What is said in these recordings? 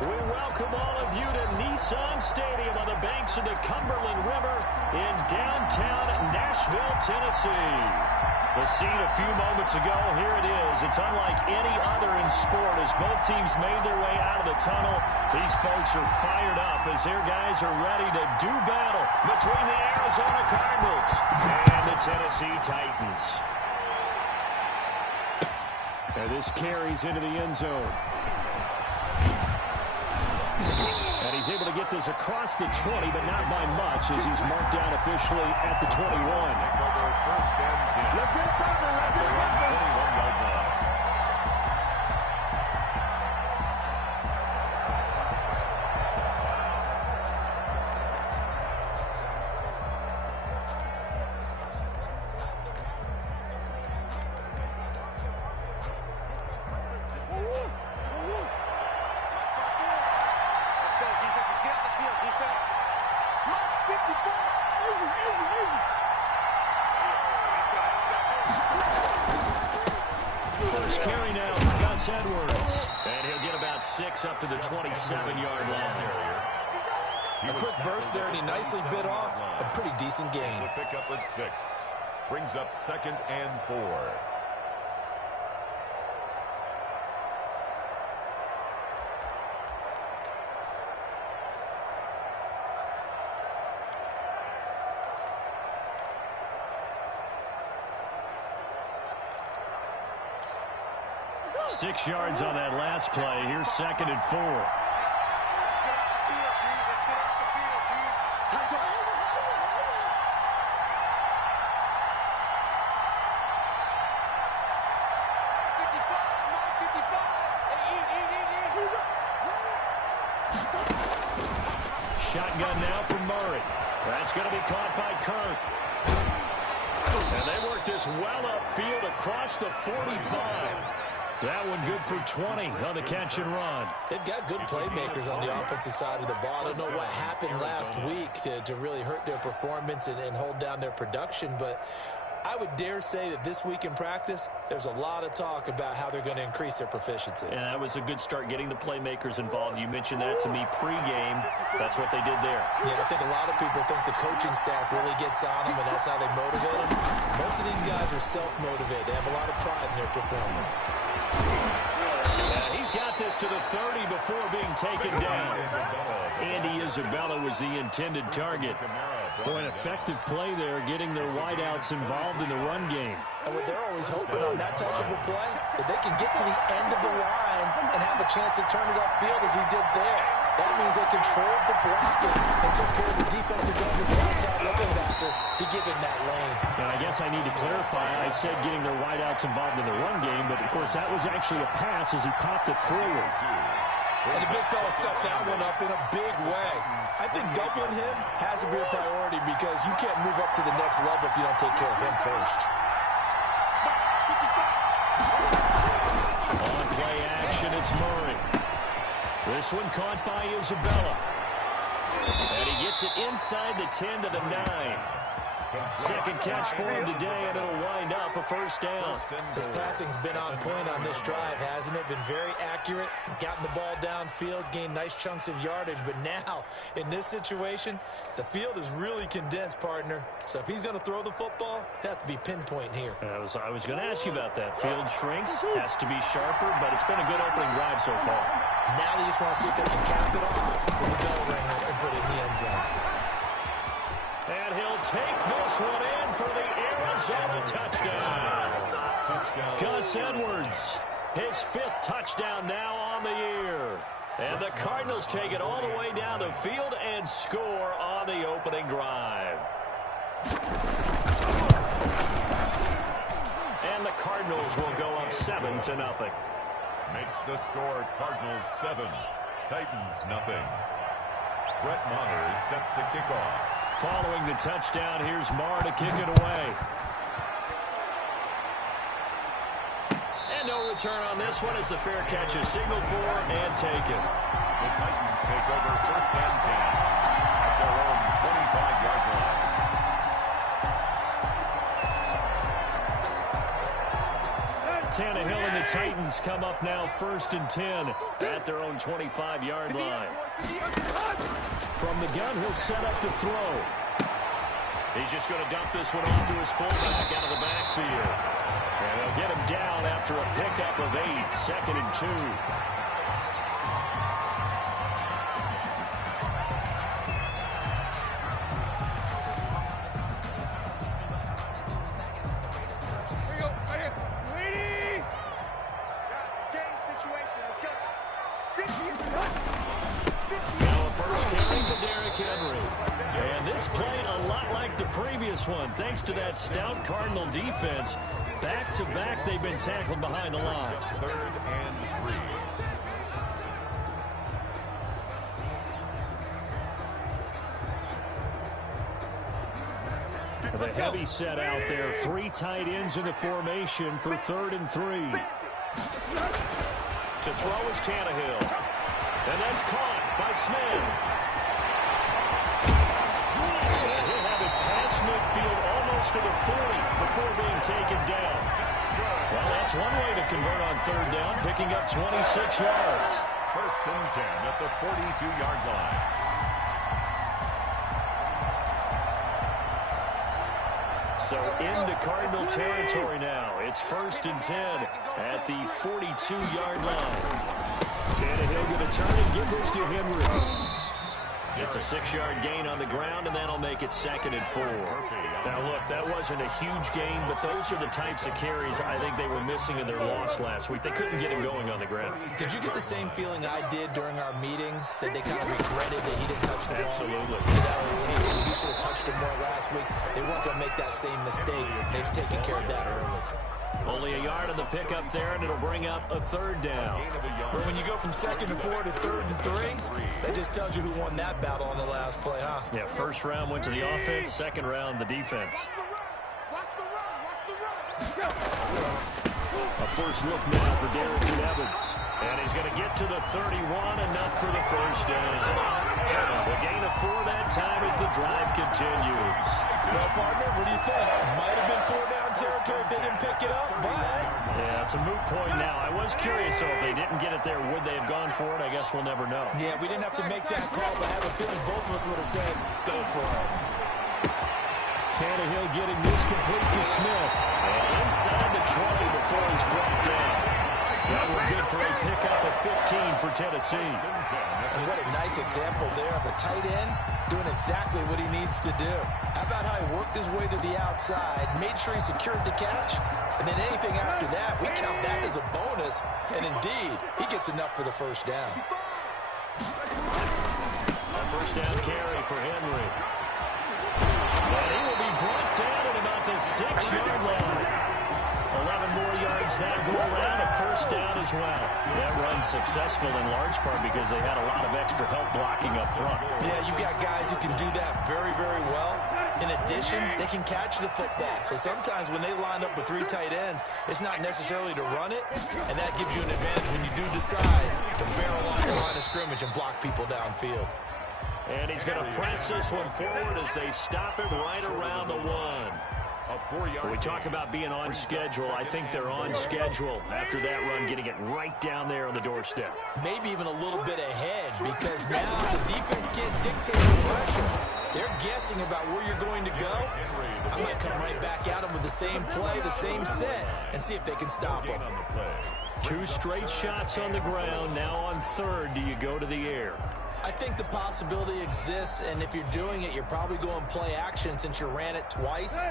We welcome all of you to Nissan Stadium on the banks of the Cumberland River in downtown Nashville, Tennessee. The scene a few moments ago, here it is. It's unlike any other in sport as both teams made their way out of the tunnel. These folks are fired up as their guys are ready to do battle between the Arizona Cardinals and the Tennessee Titans. And this carries into the end zone. And he's able to get this across the 20, but not by much as he's marked down officially at the 21. First and 10. Let's get it back. Let's get it back. 21-yard line. First carry now for Gus Edwards. And he'll get about 6 up to the 27-yard line. A quick burst there, and he nicely bit off a pretty decent gain. The pickup of 6. Brings up 2nd and 4. Six yards on that last play. Here's 2nd and 4. Shotgun now for Murray. That's going to be caught by Kirk. And they work this well upfield across the 45. That one good for 20 on the catch and run. They've got good playmakers on the offensive side of the ball. I don't know what happened last week to really hurt their performance and hold down their production, but I would dare say that this week in practice, there's a lot of talk about how they're going to increase their proficiency. And that was a good start getting the playmakers involved. You mentioned that to me pregame. That's what they did there. Yeah, I think a lot of people think the coaching staff really gets on them, and that's how they motivate them. Most of these guys are self-motivated. They have a lot of pride in their performance. He's got this to the 30 before being taken down. Andy Isabella was the intended target. Boy, an effective play there, getting their wideouts involved in the run game. And what they're always hoping on that type of a play, that they can get to the end of the line and have a chance to turn it upfield as he did there. That means they controlled the blocking and took care of the defensive end of the outside looking backer to give him that lane. And I guess I need to clarify. I said getting their wideouts involved in the run game, but of course that was actually a pass as he popped it forward. And the big fella stepped that one up in a big way. I think doubling him has to be a priority because you can't move up to the next level if you don't take care of him first. On play action, it's Murray. This one caught by Isabella. And he gets it inside the 10 to the 9. Second catch for him today, and it'll wind up a first down. His passing's been on point on this drive, hasn't it? Been very accurate, gotten the ball downfield, gained nice chunks of yardage. But now, in this situation, the field is really condensed, partner. So if he's going to throw the football, that has to be pinpoint here. I was going to ask you about that. Field shrinks, has to be sharper, but it's been a good opening drive so far. Now they just want to see if they can cap it off with a bell ringer and put it in the end zone. And he'll take this one in for the Arizona touchdown. Gus Edwards, his 5th touchdown now on the year. And the Cardinals take it all the way down the field and score on the opening drive. And the Cardinals will go up 7-0. Makes the score Cardinals 7, Titans nothing. Brett Maher is set to kick off. Following the touchdown, here's Maher to kick it away. And no return on this one as the fair catch is signaled for and taken. The Titans take over 1st and 10 at their own 25-yard line. Tannehill and the Titans come up now 1st and 10 at their own 25-yard line. From the gun, he'll set up to throw. He's just going to dump this one off to his fullback out of the backfield. And they'll get him down after a pickup of 8, 2nd and 2. One. Thanks to that stout Cardinal defense, back-to-back they've been tackled behind the line. 3rd and 3. The heavy set out there. 3 tight ends in the formation for 3rd and 3. To throw is Tannehill. And that's caught by Smith. Midfield almost to the 40 before being taken down. Well, that's one way to convert on 3rd down, picking up 26 yards. 1st and 10 at the 42-yard line. So into Cardinal territory now. It's 1st and 10 at the 42-yard line. Tannehill going to turn and give this to Henry. It's a 6-yard gain on the ground, and that'll make it 2nd and 4. Now, look, that wasn't a huge gain, but those are the types of carries I think they were missing in their loss last week. They couldn't get him going on the ground. Did you get the same feeling I did during our meetings, that they kind of regretted that he didn't touch the ball? Absolutely. He should have touched him more last week. They weren't going to make that same mistake. They've taken care of that early. Only a yard on the pickup there, and it'll bring up a 3rd down. But when you go from 2nd and 4 to 3rd and 3, that just tells you who won that battle on the last play, huh? Yeah, 1st round went to the offense, 2nd round the defense. A first look now for Darrington Evans. And he's going to get to the 31, enough for the 1st down. The gain of 4 that time as the drive continues. Well, partner, what do you think? Might have been 4-down territory if they didn't pick it up, but... Yeah, it's a moot point now. I was curious, so if they didn't get it there, would they have gone for it? I guess we'll never know. Yeah, we didn't have to make that call, but I have a feeling both of us would have said, go for it. Tannehill getting this complete to Smith. And inside the 20 before he's brought down. That one good for a pickup of 15 for Tennessee. And what a nice example there of a tight end doing exactly what he needs to do. How about how he worked his way to the outside, made sure he secured the catch, and then anything after that, we count that as a bonus, and indeed, he gets enough for the 1st down. A 1st down carry for Henry. And he will be brought down at about the 6-yard line. 11 more yards that go around, a 1st down as well. That run's successful in large part because they had a lot of extra help blocking up front. Yeah, you got guys who can do that very, very well. In addition, they can catch the football. So sometimes when they line up with 3 tight ends, it's not necessarily to run it, and that gives you an advantage when you do decide to barrel off the line of scrimmage and block people downfield. And he's going to press this one forward as they stop it right around the 1. When we talk about being on schedule, I think they're on schedule after that run, getting it right down there on the doorstep. Maybe even a little bit ahead, because now the defense can't dictate the pressure. They're guessing about where you're going to go. I might come right back at them with the same play, the same set, and see if they can stop them. 2 straight shots on the ground. Now on 3rd, do you go to the air? I think the possibility exists, and if you're doing it, you're probably going play action since you ran it twice.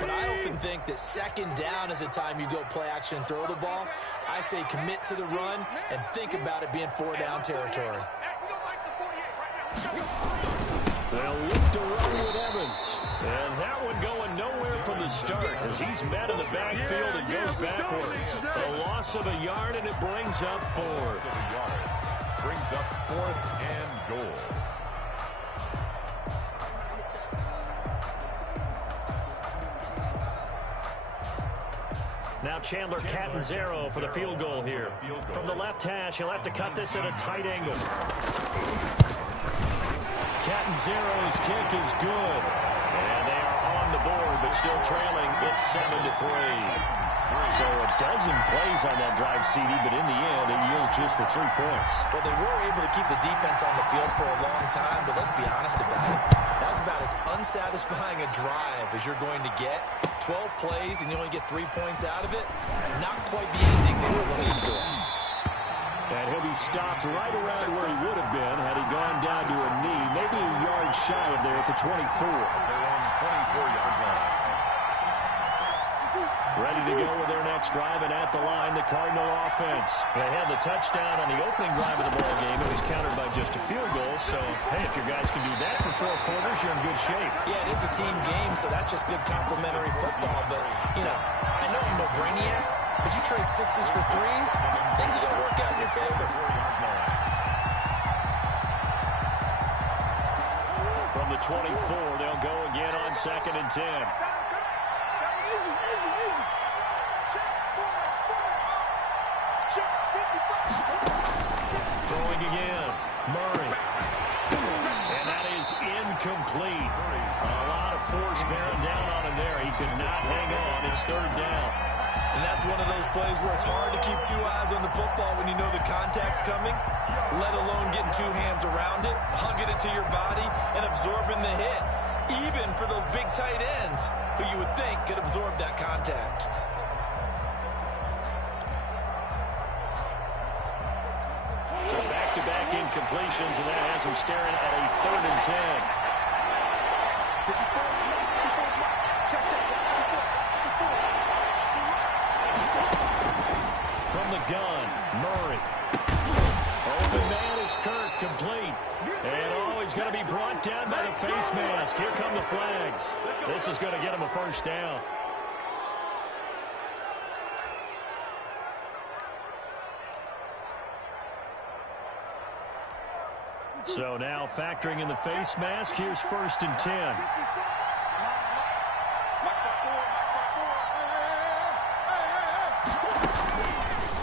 But I often think that 2nd down is the time you go play action and throw the ball. I say commit to the run and think about it being 4-down territory. They'll look to run with Evans. And that one going nowhere from the start as he's met in the backfield and goes backwards. A loss of a yard, and it brings up 4th. Brings up 4th and goal. Now Chandler Catanzaro for the field goal here. From the left hash, he'll have to cut this at a tight angle. Catanzaro's kick is good. And they are on the board, but still trailing. It's 7-3. So a dozen plays on that drive, CD, but in the end, it yields just the 3 points. Well, they were able to keep the defense on the field for a long time, but let's be honest about it. That was about as unsatisfying a drive as you're going to get. 12 plays, and you only get 3 points out of it. Not quite the ending they were looking for. And he'll be stopped right around where he would have been had he gone down to a knee, maybe a yard shy of there at the 24. They're on 24-yard line. Ready to go with their next drive, and at the line, the Cardinal offense. They had the touchdown on the opening drive of the ball game. It was countered by just a field goal. So, hey, if your guys can do that for 4 quarters, you're in good shape. Yeah, it is a team game, so that's just good complementary football. But, you know, I know I'm no brainiac, but you trade 6s for 3s, things are going to work out in your favor. From the 24, they'll go again on 2nd and 10. Throwing again, Murray. And that is incomplete. A lot of force bearing down on him there. He could not hang on. It's 3rd down. And that's one of those plays where it's hard to keep 2 eyes on the football when you know the contact's coming, let alone getting 2 hands around it, hugging it to your body, and absorbing the hit, even for those big tight ends who you would think could absorb that contact. So back-to-back incompletions, and that has him staring at a 3rd and 10. From the gun, Murray. Open man is Kirk, complete. And he's going to be brought down by the face mask. Here come the flags. This is going to get him a 1st down. So now factoring in the face mask, here's 1st and 10.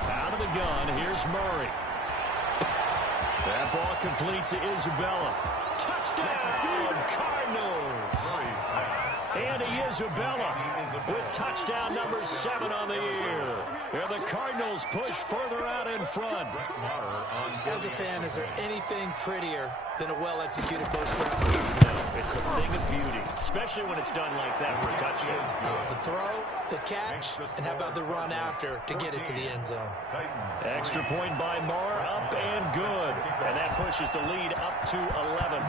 Out of the gun, here's Murray. That ball complete to Isabella. Touchdown, Cardinals! Andy Isabella with touchdown number 7 on the year. And the Cardinals push further out in front. As a fan, is there anything prettier than a well-executed first-round? No, it's a thing of beauty, especially when it's done like that for a touchdown. The throw, the catch, and how about the run after to get it to the end zone? Extra point by Marr, up and good. And that pushes the lead up to 11.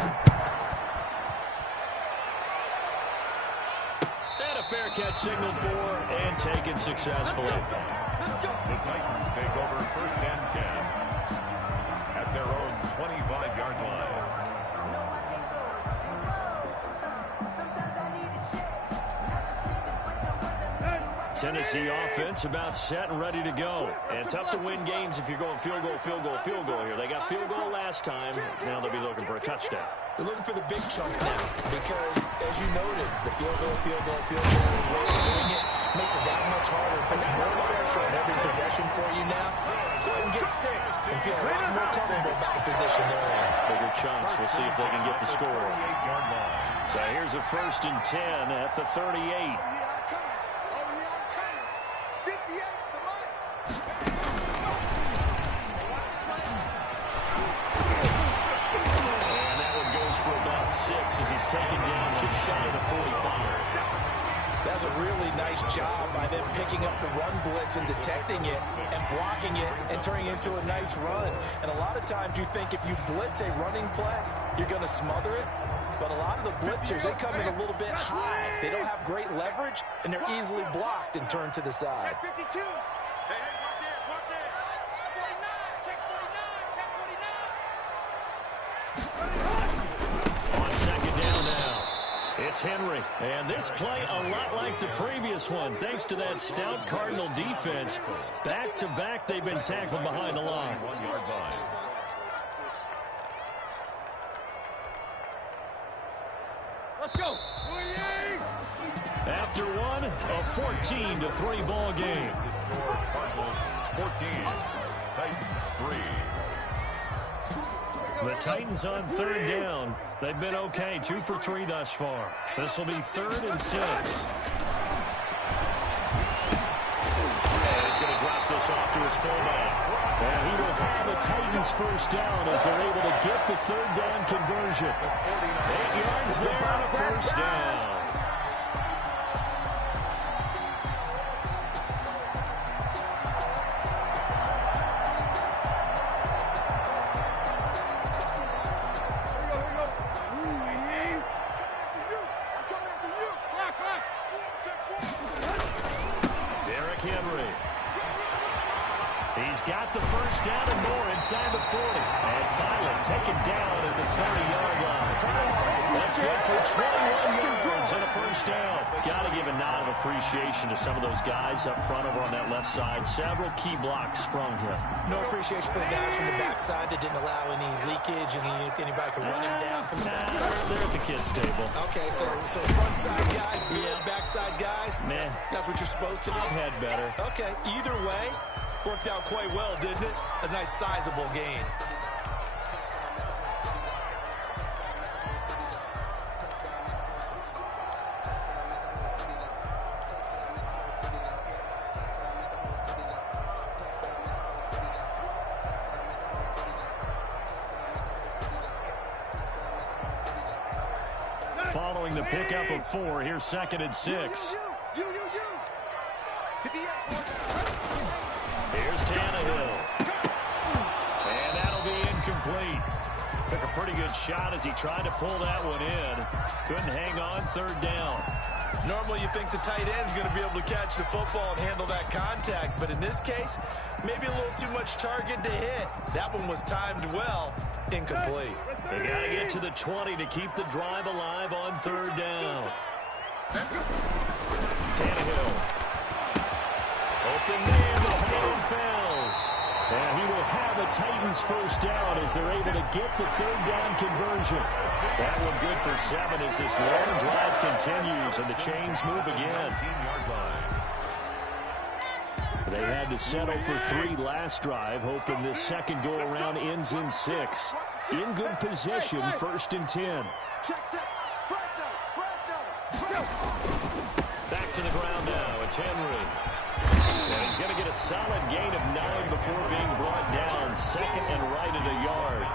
And a fair catch signaled for and taken successfully. The Titans take over 1st and 10 at their own 25-yard line. Tennessee offense about set and ready to go. And tough to win games if you're going field goal, field goal, field goal here. They got field goal last time. Now they'll be looking for a touchdown. They're looking for the big chunk now because, as you noted, the field goal, field goal, field goal, the way they're doing it makes it that much harder. Puts more pressure on every possession for you now. Go ahead and get 6 and feel a lot more comfortable about the position they're in. Bigger chunks. We'll see if they can get the score. So here's a 1st and 10 at the 38. As he's taken down just shy of the 45. That's a really nice job by them picking up the run blitz and detecting it and blocking it and turning it into a nice run. And a lot of times you think if you blitz a running play, you're going to smother it. But a lot of the blitzers, they come in a little bit high. They don't have great leverage, and they're easily blocked and turned to the side. It's Henry, and this play a lot like the previous one, thanks to that stout Cardinal defense. Back-to-back, they've been tackled behind the line. Let's go. After one, a 14-3 ball game. The score, Cardinals 14, Titans 3. The Titans on 3rd down. They've been okay, 2 for 3 thus far. This will be 3rd and 6. off to his fullback. And he will have a Titans first down as they're able to get the third down conversion. 8 yards there on a first down. He's got the first down and more inside the 40. And finally taken down at the 30-yard line. That's good for 21 yards and a first down. Got to give a nod of appreciation to some of those guys up front over on that left side. Several key blocks sprung here. No appreciation for the guys from the backside that didn't allow any leakage and anybody could run him down from the backside. They're at the kids' table. Okay, so front side guys, backside guys. Man, that's what you're supposed to do. I've had better. Okay, either way, worked out quite well, didn't it? A nice sizable gain. Following the pickup of 4, here's 2nd and 6. Here's Tannehill. And that'll be incomplete. Took a pretty good shot as he tried to pull that one in. Couldn't hang on, 3rd down. Normally you think the tight end's going to be able to catch the football and handle that contact, but in this case, maybe a little too much target to hit. That one was timed well. Incomplete. They got to get to the 20 to keep the drive alive on 3rd down. Tannehill. Open man, the tight end fails. And he will have a Titans first down as they're able to get the 3rd down conversion. That one good for 7 as this long drive continues and the chains move again. They had to settle for 3 last drive, hoping this second go-around ends in 6. In good position, 1st and 10. Back to the ground now. It's Henry. And he's going to get a solid gain of 9 before being brought down. 2nd and right at a yard.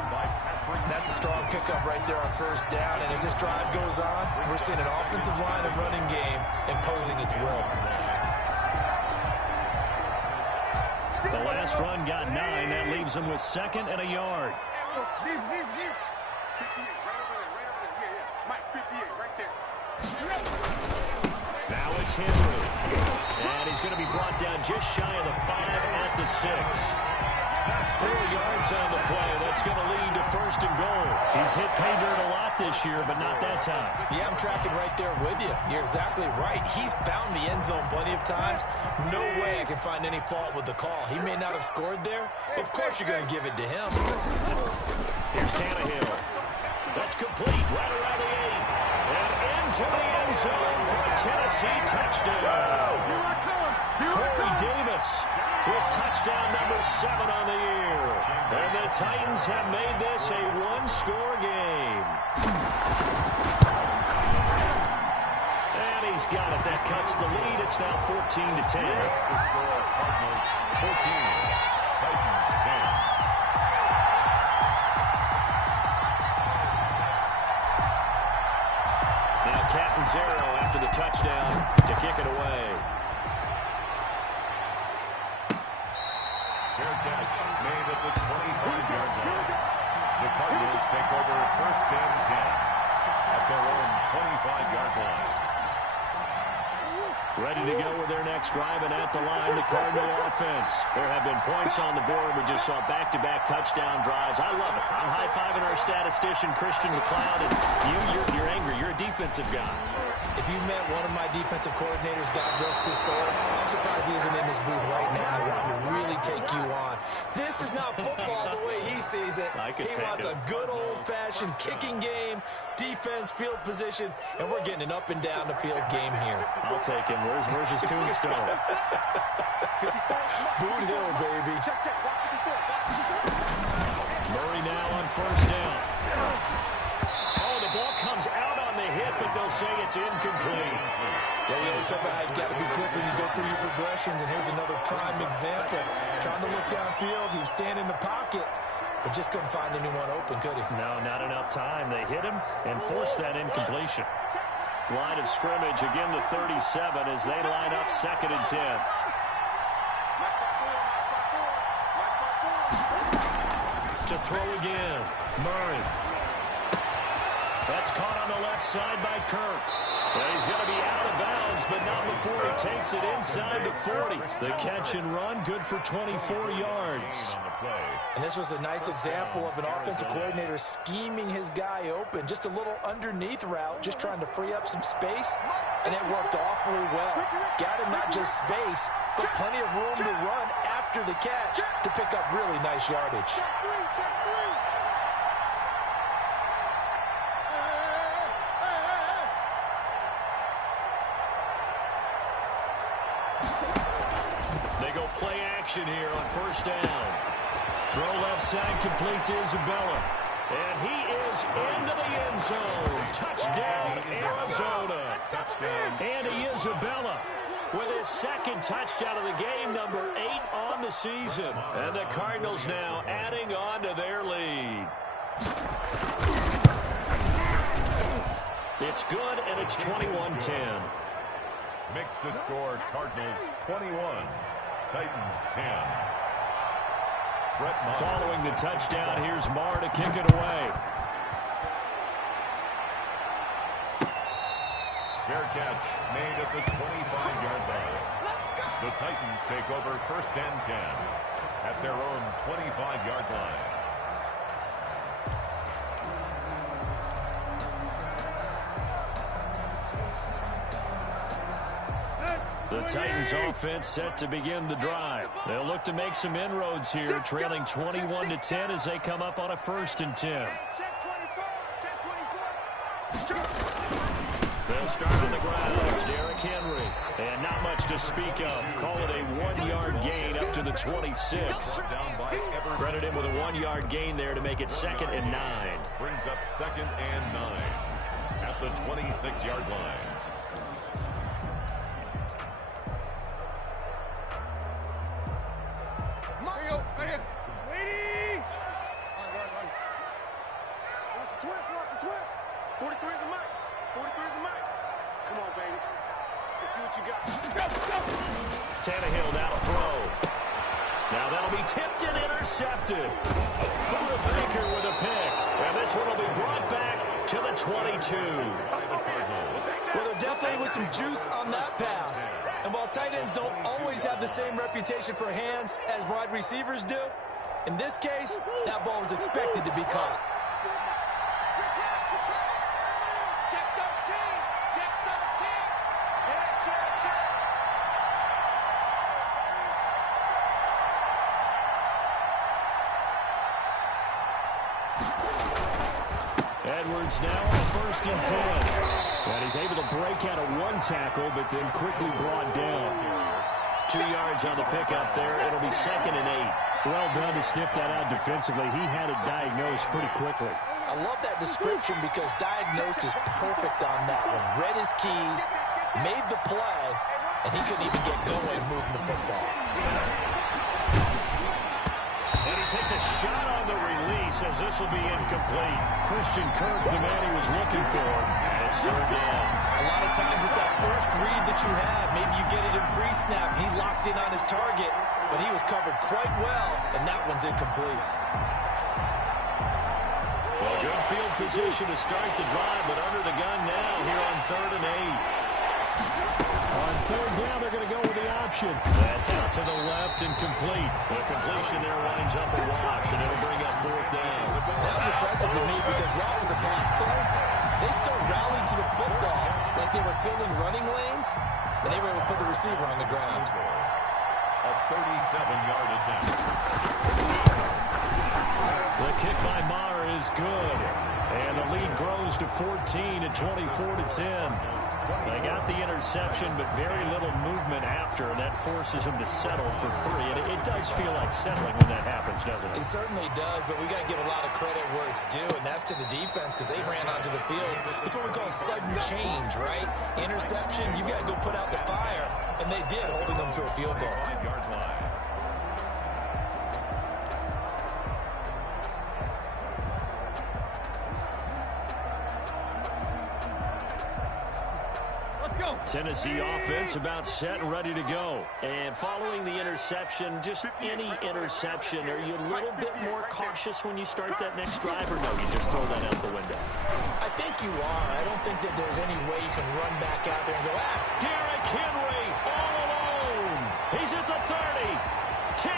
That's a strong pickup right there on 1st down. And as this drive goes on, we're seeing an offensive line and running game imposing its will. The last run got 9. That leaves him with 2nd and a yard. Now it's Henry. And he's going to be brought down just shy of the 5 at the 6. 4 yards on the play. That's going to lead to 1st and goal. He's hit pay dirt a lot this year, but not that time. Yeah, I'm tracking right there with you. You're exactly right. He's found the end zone plenty of times. No way I can find any fault with the call. He may not have scored there, but of course you're going to give it to him. Here's Tannehill. That's complete right around the 8. And into the end zone for a Tennessee touchdown. Corey Davis with touchdown number 7 on the year. And the Titans have made this a 1-score game. And he's got it. That cuts the lead. It's now 14-10. That's the score. Cardinals 14, Titans 10. Now Catanzaro after the touchdown to kick it away. Fair catch made at the 25-yard line. The Cardinals take over 1st and 10 at their own 25-yard line. Ready to go with their next drive, and at the line, the Cardinal offense. There have been points on the board. We just saw back-to-back touchdown drives. I love it. I'm high-fiving our statistician, Christian McLeod, and you're angry. You're a defensive guy. If you met one of my defensive coordinators, God rest his soul, I'm surprised he isn't in this booth right now wanting to really take you on. This is not football the way he sees it. He wants a good old-fashioned kicking game, defense, field position, and we're getting an up-and-down the field game here. I'll take him. Where's his tombstone? Boot Hill, baby. Murray now on 1st down. Oh, the ball comes out on the hit, but they'll say it's incomplete. Yeah, we always talk about how you got to be quick when you go through your progressions, and here's another prime example. Trying to look downfield, he was standing in the pocket, but just couldn't find anyone open, could he? No, not enough time. They hit him and forced that incompletion. Line of scrimmage, again the 37 as they line up 2nd and 10. To throw again, Murray. That's caught on the left side by Kirk. Well, he's going to be out of bounds, but not before he takes it inside the 40. The catch and run, good for 24 yards. And this was a nice example of an offensive coordinator scheming his guy open. Just a little underneath route, just trying to free up some space, and it worked awfully well. Got him not just space, but plenty of room to run after the catch to pick up really nice yardage. They go play action here on 1st down. Throw left side, complete to Isabella. And he is into the end zone. Touchdown, Arizona. Andy Isabella with his 2nd touchdown of the game, number 8 on the season. And the Cardinals now adding on to their lead. It's good, and it's 21-10. Makes the score Cardinals 21, Titans 10. Following the touchdown, here's Marr to kick it away. Fair catch made at the 25-yard line. The Titans take over 1st and 10 at their own 25-yard line. The Titans offense set to begin the drive. They'll look to make some inroads here, trailing 21-10 as they come up on a 1st and 10. They'll start on the ground. It's Derrick Henry. And not much to speak of. Call it a 1-yard gain up to the 26. Credit him with a 1-yard gain there to make it 2nd and 9. Brings up 2nd and 9 at the 26-yard line. Tannehill now to throw. Now that'll be tipped and intercepted. Buda Baker with a pick. And this one will be brought back to the 22. Well, there definitely was some juice on that pass. And while tight ends don't always have the same reputation for hands as wide receivers do, in this case, that ball was expected to be caught. Edwards now on 1st and 10. And he's able to break out of one tackle, but then quickly brought down. 2 yards on the pickup there. It'll be 2nd and 8. Well done to sniff that out defensively. He had it diagnosed pretty quickly. I love that description because diagnosed is perfect on that one. Read his keys, made the play, and he couldn't even get going moving the football. And he takes a shot on the release as this will be incomplete. Christian Kirk, the man he was looking for. And it's 3rd down. A lot of times it's that first read that you have. Maybe you get it in pre-snap. He locked in on his target, but he was covered quite well, and that one's incomplete. Well, good field position to start the drive, but under the gun now here on 3rd and 8. On 3rd down, they're going to go with the option. That's out to the left and complete. The completion there winds up a wash, and it'll bring up 4th down. That was impressive to me because while it was a pass play, they still rallied to the football like they were filling running lanes, and they were able to put the receiver on the ground. A 37-yard attempt. The kick by Maher is good, and the lead grows to 14 at 24-10. They got the interception, but very little movement after, and that forces them to settle for 3. And it does feel like settling when that happens, doesn't it? It certainly does, but we got to give a lot of credit where it's due, and that's to the defense because they ran onto the field. It's what we call sudden change, right? Interception, you got to go put out the fire, and they did, holding them to a field goal. 5-yard line. Tennessee offense about set and ready to go. And following the interception, just any interception, are you a little bit more cautious when you start that next drive, or no, you just throw that out the window? I think you are. I don't think that there's any way you can run back out there and go, Derrick Henry all alone. He's at the 30, 10,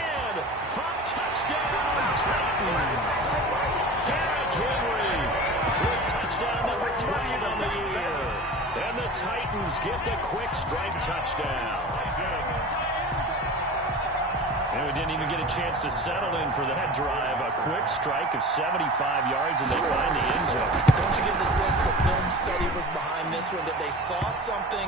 for touchdown, Titans. Derrick Henry with touchdown number 12 on the year. And the Titans get the quick strike touchdown. And we didn't even get a chance to settle in for that drive. A quick strike of 75 yards, and they find the end zone. Don't you get the sense that film study was behind this one, that they saw something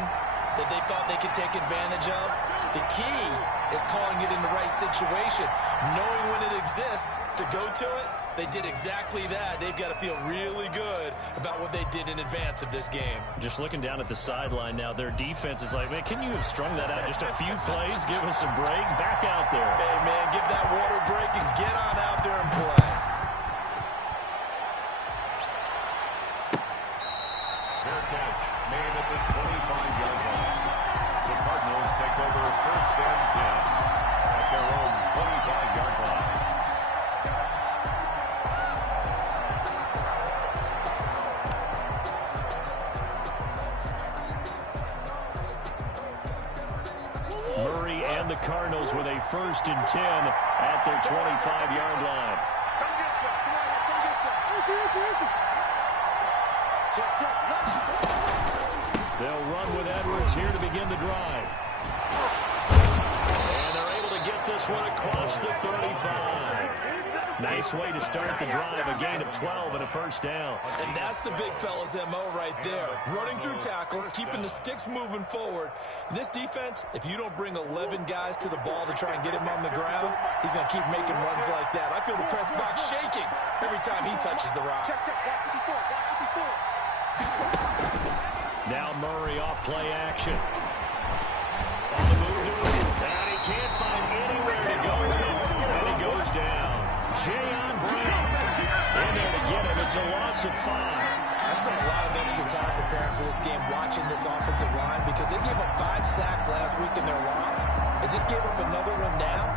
that they thought they could take advantage of? The key is calling it in the right situation, knowing when it exists to go to it. They did exactly that. They've got to feel really good about what they did in advance of this game. Just looking down at the sideline now, their defense is like, man, can you have strung that out just a few plays? Give us a break. Back out there. Hey, man, give that water break and get on out there and play. Fair catch made at the 25-yard line. The Cardinals take over 1st and 10 at their own 25-yard line. Murray and the Cardinals with a 1st and 10 at their 25-yard line. They'll run with Edwards here to begin the drive. And they're able to get this one across the 35. Nice way to start the drive, a gain of 12 and a 1st down. And that's the big fella's MO right there. Running through tackles, keeping the sticks moving forward. This defense, if you don't bring 11 guys to the ball to try and get him on the ground, he's going to keep making runs like that. I feel the press box shaking every time he touches the rock. Now Murray off play action. On the move to him. And he can't find anywhere to go in. And he goes down. Jayon Brown in there to get him. It's a loss of 5. I spent a lot of extra time preparing for this game, watching this offensive line, because they gave up 5 sacks last week in their loss. They just gave up another one now.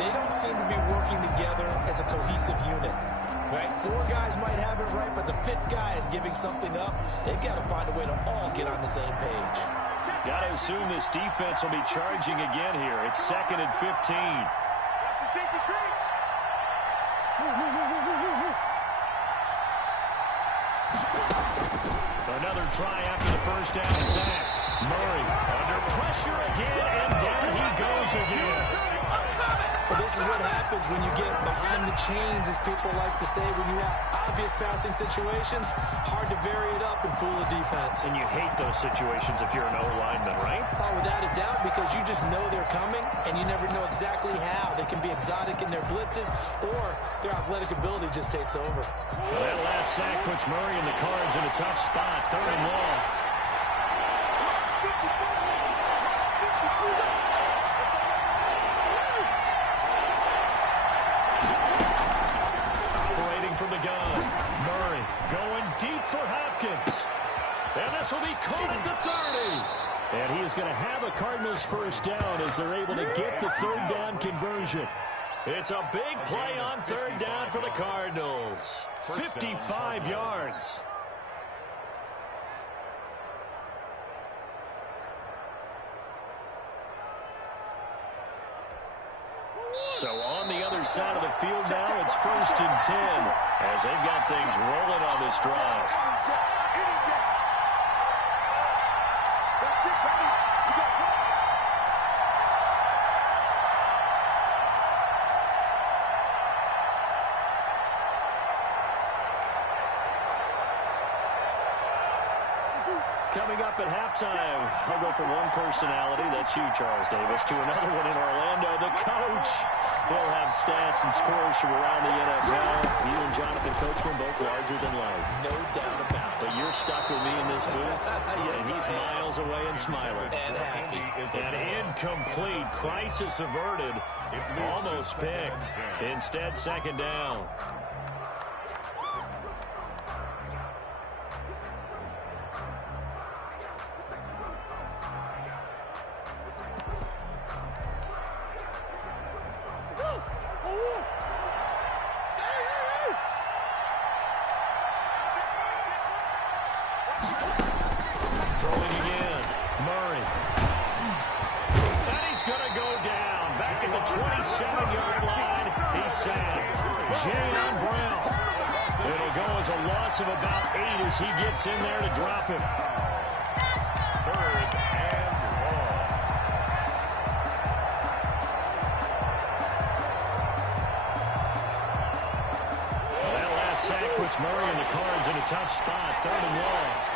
They don't seem to be working together as a cohesive unit. Right? 4 guys might have it right, but the 5th guy is giving something up. They've got to find a way to all get on the same page. Got to assume this defense will be charging again here. It's 2nd and 15. That's the safety creek. Another try after the 1st down sack. Murray under pressure again, and down he goes again. But this is what happens when you get behind the chains, as people like to say, when you have obvious passing situations. Hard to vary it up and fool the defense. And you hate those situations if you're an O-lineman, right? Oh, without a doubt, because you just know they're coming, and you never know exactly how. They can be exotic in their blitzes, or their athletic ability just takes over. Well, that last sack puts Murray and the Cards in a tough spot, 3rd and long. Operating from the gun. Murray going deep for Hopkins. And this will be caught at the 30. And he is going to have a Cardinals 1st down as they're able to get the 3rd down conversion. It's a big play on 3rd down for the Cardinals. 55 yards. So on the other side of the field now, it's 1st and 10 as they've got things rolling on this drive. Coming up at halftime, I'll go from one personality, that's you, Charles Davis, to another one in Orlando, the coach. He'll have stats and scores from around the NFL. You and Jonathan Coachman both larger than life. No doubt about it. But you're stuck with me in this booth, Yes, and he's miles away and smiling. And happy. An incomplete, crisis averted, almost picked. Instead, second down. Throwing again. Murray. And he's going to go down. Back at the 27-yard line. He's sacked. Jaylen Brown. It'll go as a loss of about 8 as he gets in there to drop him. Third and long. That last sack puts Murray and the Cards in a tough spot. Third and long.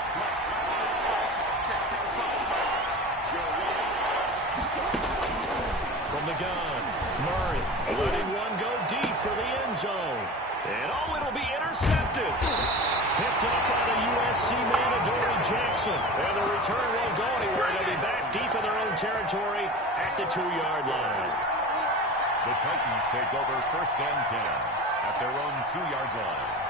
From the gun, Murray letting one go deep for the end zone. And it'll be intercepted. Picked up by the USC man, Adoree Jackson. And the return won't go anywhere. They'll be back deep in their own territory at the 2-yard line. The Titans take over first and 10 at their own 2-yard line.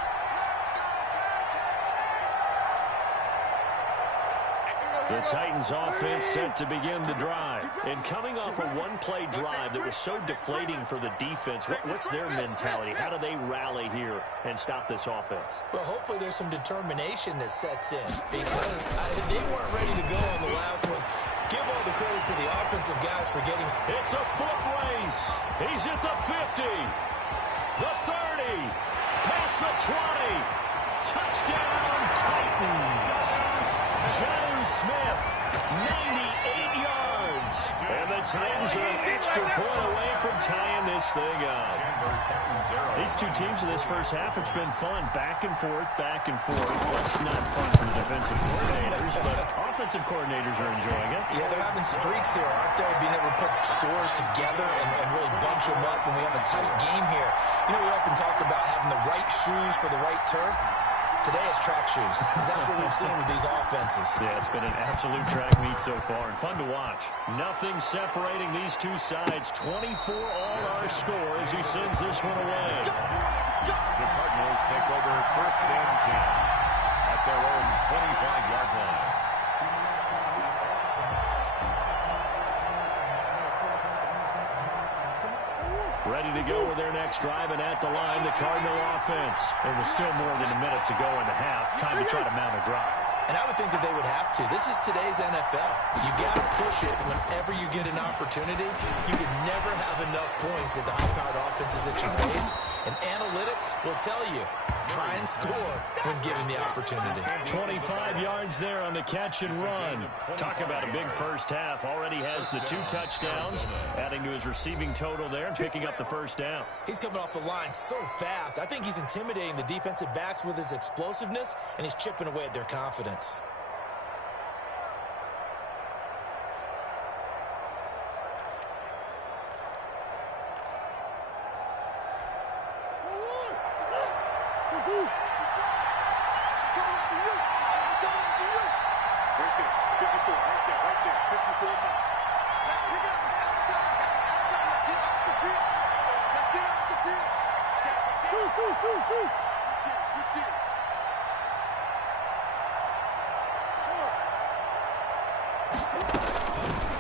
The Titans offense set to begin the drive. And coming off a one-play drive that was so deflating for the defense, what's their mentality? How do they rally here and stop this offense? Well, hopefully there's some determination that sets in because they weren't ready to go on the last one. Give all the credit to the offensive guys for getting... It's a foot race. He's at the 50, the 30, past the 20. Touchdown, Titans. Joe Smith, 98 yards. And the Titans are an extra point away from tying this thing up. These two teams in this first half, it's been fun. Back and forth, back and forth. That's not fun for the defensive coordinators, but offensive coordinators are enjoying it. Yeah, they're having streaks here, aren't they? Being able to put scores together and really bunch them up when we have a tight game here. You know, we often talk about having the right shoes for the right turf. Today it's track shoes. That's what we've seen with these offenses. Yeah, it's been an absolute track meet so far and fun to watch. Nothing separating these two sides. 24 all our score as he sends this one away. The Cardinals take over first and 10 at their own 25-yard line. Ready to go with their next drive, and at the line, the Cardinal offense. There was still more than a minute to go in the half. Time to try to mount a drive. And I would think that they would have to. This is today's NFL. You got to push it whenever you get an opportunity. You can never have enough points with the high-powered offenses that you face. And analytics will tell you, try and score when given the opportunity. 25 yards there on the catch and run. Talk about a big first half. Already has the 2 touchdowns, adding to his receiving total there and picking up the first down. He's coming off the line so fast. I think he's intimidating the defensive backs with his explosiveness, and he's chipping away at their confidence.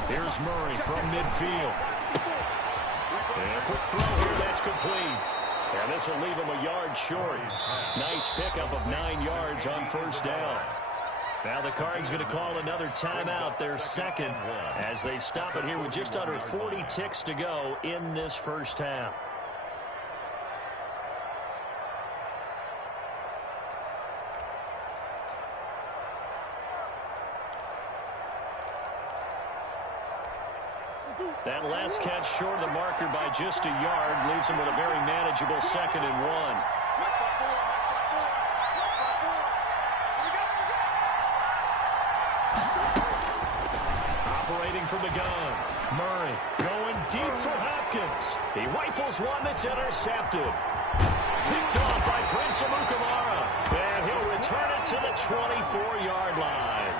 Here's Murray from midfield. And a quick throw here, that's complete. And this will leave him a yard short. Nice pickup of 9 yards on first down. Now the Cards going to call another timeout, their second, as they stop it here with just under 40 ticks to go in this first half. That last catch short of the marker by just a yard leaves him with a very manageable 2nd and 1. Operating from the gun. Murray going deep for Hopkins. He rifles one that's intercepted. Picked off by Prince Amukamara. And he'll return it to the 24-yard line.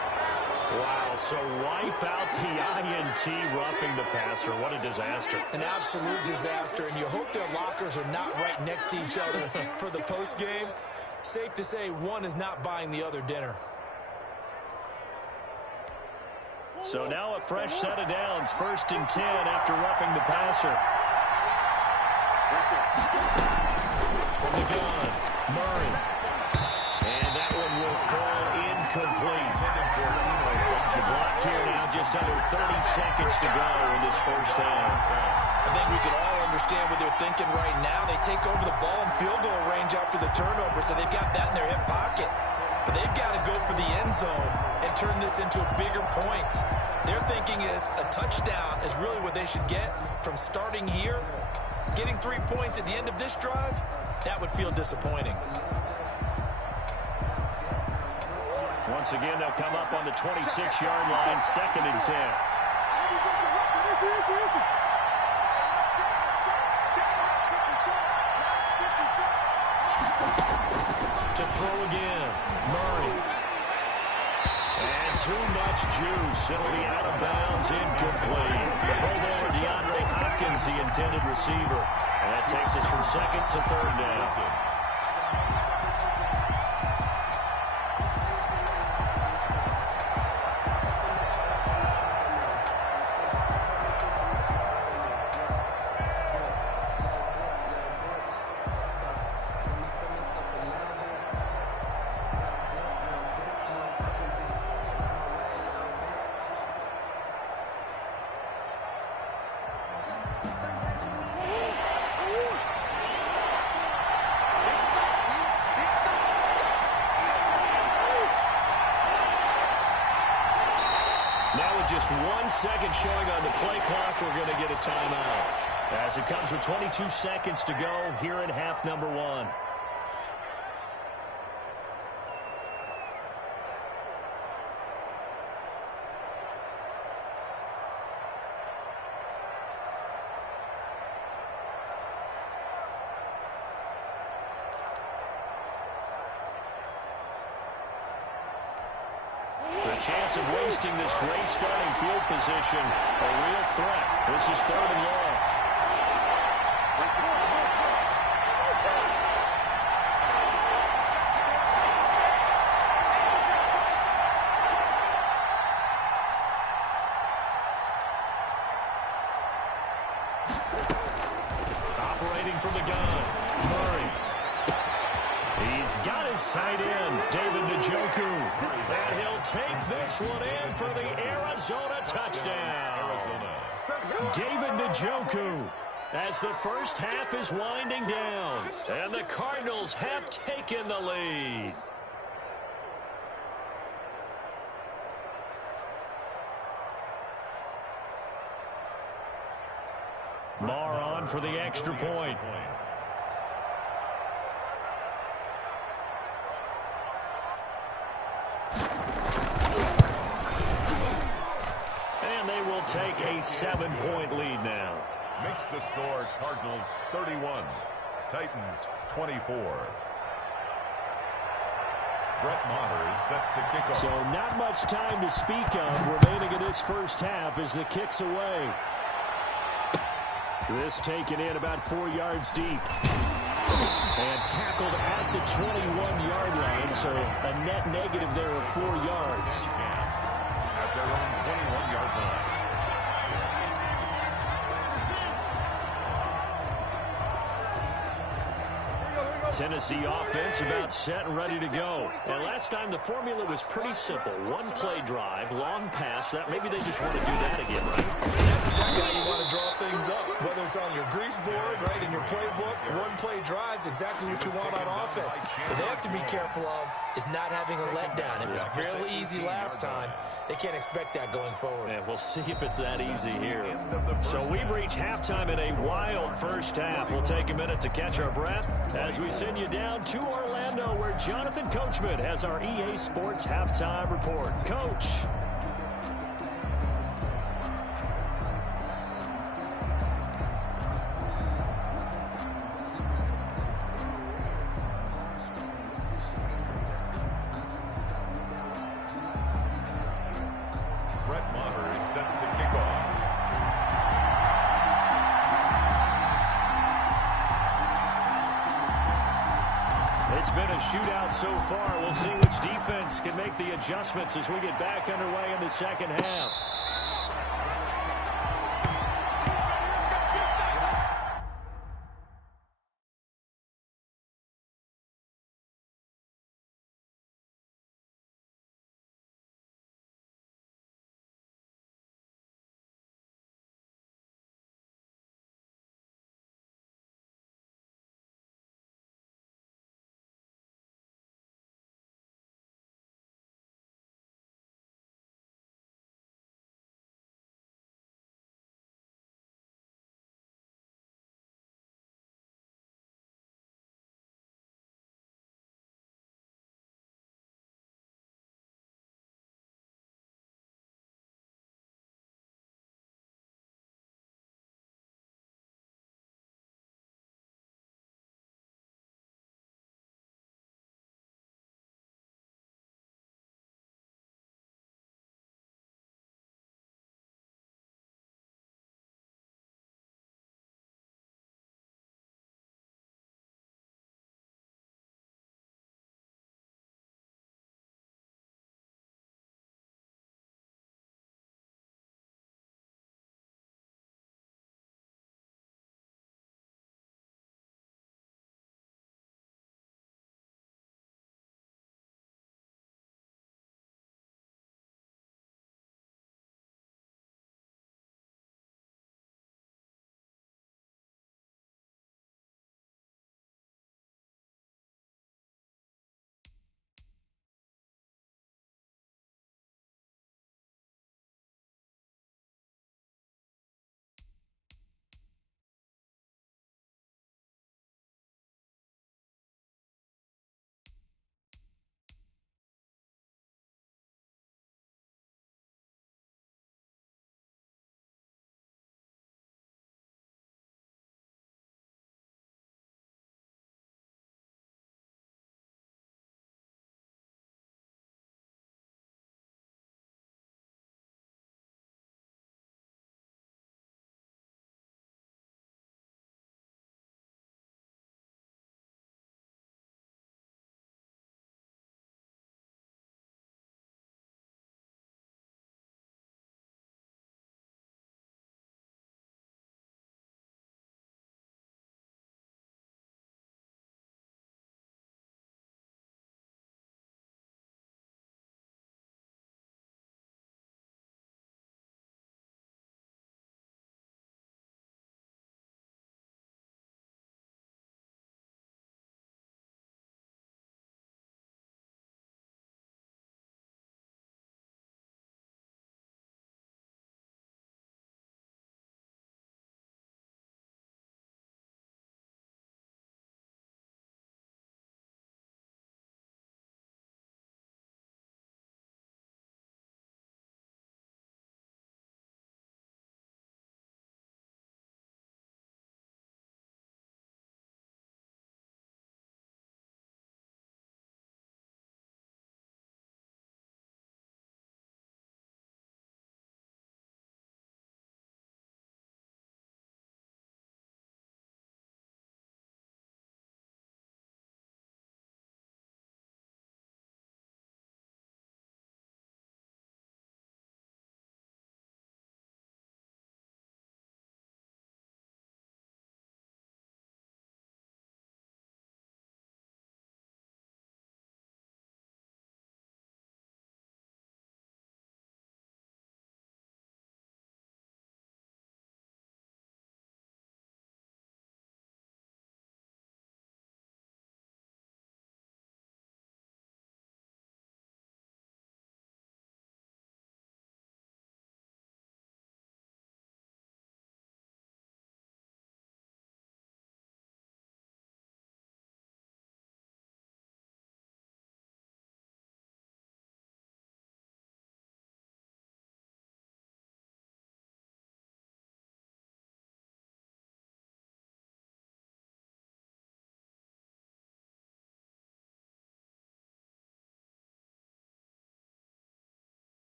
Wow, so wipe out the INT roughing the passer. What a disaster. An absolute disaster, and you hope their lockers are not right next to each other for the postgame. Safe to say one is not buying the other dinner. So now a fresh set of downs. 1st and 10 after roughing the passer. From the gun, Murray. And that one will fall incomplete. Block here now, just under 30 seconds to go in this first half. I think we can all understand what they're thinking right now. They take over the ball in field goal range after the turnover, so they've got that in their hip pocket. But they've got to go for the end zone and turn this into bigger points. Their thinking is a touchdown is really what they should get from starting here. Getting 3 points at the end of this drive, that would feel disappointing. Once again, they'll come up on the 26-yard line, 2nd and 10. To throw again, Murray. And too much juice. It'll be out of bounds, incomplete. Pro bowler DeAndre Hopkins, the intended receiver. And that takes us from 2nd to 3rd down. Just 1 second showing on the play clock, we're going to get a timeout. As it comes with 22 seconds to go here in half number 1. Chance of wasting this great starting field position. A real threat. This is 3rd and long. Operating from the gun, Murray. He's got his tight end, David Njoku. And he'll take this one in for the Arizona touchdown. David Njoku, as the first half is winding down. And the Cardinals have taken the lead. Marr on for the extra point. And they will take a 7-point lead now. Makes the score Cardinals 31, Titans 24. Brett Maher is set to kick off. So not much time to speak of remaining in this first half as the kick's away. This taken in about 4 yards deep. And tackled at the 21-yard line, so a net negative there of 4 yards. At their own 21-yard line. Tennessee offense about set and ready to go. And last time the formula was pretty simple. One play drive, long pass. That maybe they just want to do that again, right? That's exactly how you want to draw things up. Whether it's on your grease board, right, in your playbook, one play drive's exactly what you want on offense. What they have to be careful of is not having a letdown. It was fairly easy last time. They can't expect that going forward. And we'll see if it's that easy here. So we've reached halftime in a wild first half. We'll take a minute to catch our breath as we send you down to Orlando, where Jonathan Coachman has our EA Sports halftime report. Coach. been a shootout so far. We'll see which defense can make the adjustments as we get back underway in the second half.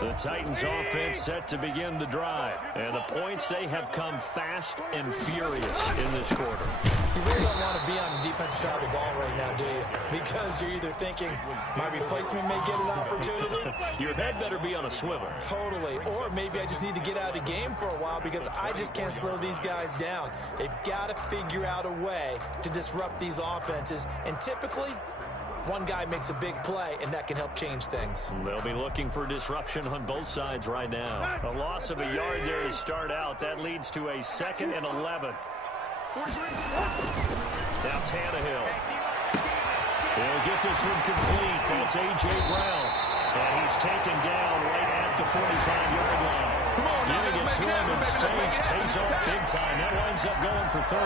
The Titans offense set to begin the drive. And the points, they have come fast and furious in this quarter. You really don't want to be on the defensive side of the ball right now, do you? Because you're either thinking, my replacement may get an opportunity. Your head better be on a swivel. Totally. Or maybe I just need to get out of the game for a while because I just can't slow these guys down. They've got to figure out a way to disrupt these offenses. And typically, one guy makes a big play, and that can help change things. They'll be looking for disruption on both sides right now. A loss of a yard there to start out. That leads to a 2nd and 11. Now Tannehill. He'll get this one complete. That's A.J. Brown. And he's taken down right at the 45-yard line. Giving it to him in space. Pays off big time. That winds up going for 31.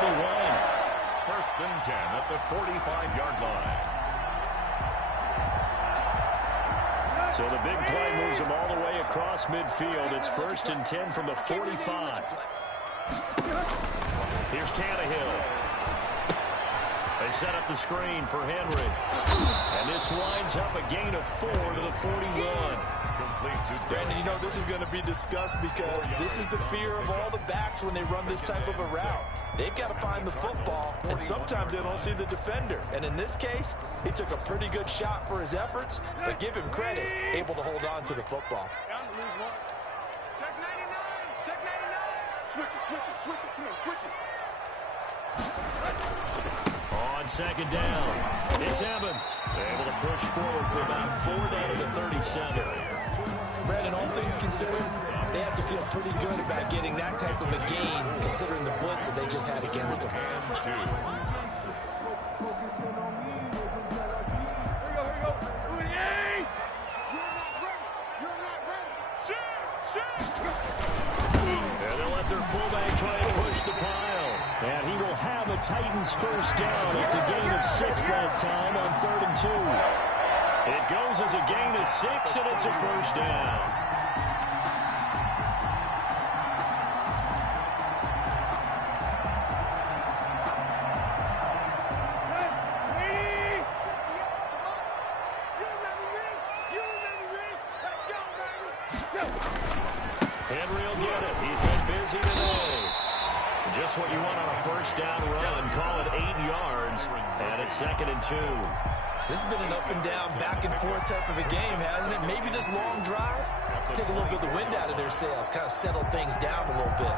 1st and 10 at the 45-yard line. So the big play moves him all the way across midfield. It's 1st and 10 from the 45. Here's Tannehill. They set up the screen for Henry. And this winds up a gain of 4 to the 41. Brandon, you know, this is going to be discussed because this is the fear of all the backs when they run this type of a route. They've got to find the football, and sometimes they don't see the defender. And in this case, he took a pretty good shot for his efforts, but give him credit, able to hold on to the football. Check 99. Check 99. Switch it. Come on, switch it. On 2nd down, it's Evans. Able to push forward for about 4 down to the 37. Brandon, all things considered, they have to feel pretty good about getting that type of a gain, considering the blitz that they just had against them. Here you go. Yay! You're not ready. Shoot! And they'll let their fullback try and push the pile. And he will have a Titans 1st down. It's a gain of 6 that time on 3rd and 2. It goes as a gain of 6, and it's a 1st down. Henry will get it. He's been busy today. Just what you want on a 1st down run. Call it 8 yards, and it's 2nd and 2. This has been an up-and-down, back-and-forth type of a game, hasn't it? Maybe this long drive take a little bit of the wind out of their sails, kind of settle things down a little bit.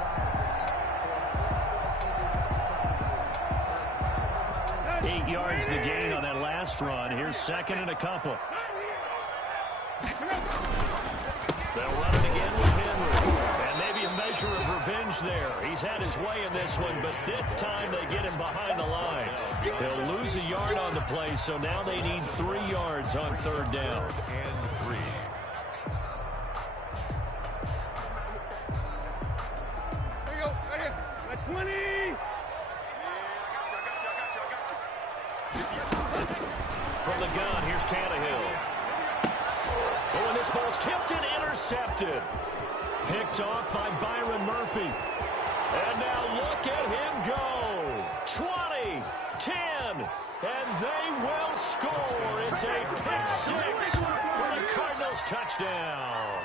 8 yards the gain on that last run. Here's 2nd and a couple. They'll run it again with Henry. And maybe a measure of revenge there. He's had his way in this one, but this time they get him behind the line. He'll lose a yard on the play, so now they need 3 yards on 3rd down. And 3. There you go. Right here. At 20. From the gun, here's Tannehill. Oh, and this ball's tipped and intercepted. Picked off by Byron Murphy. And now look at him go. 20, 10, and they will score. It's a pick 6 for the Cardinals touchdown.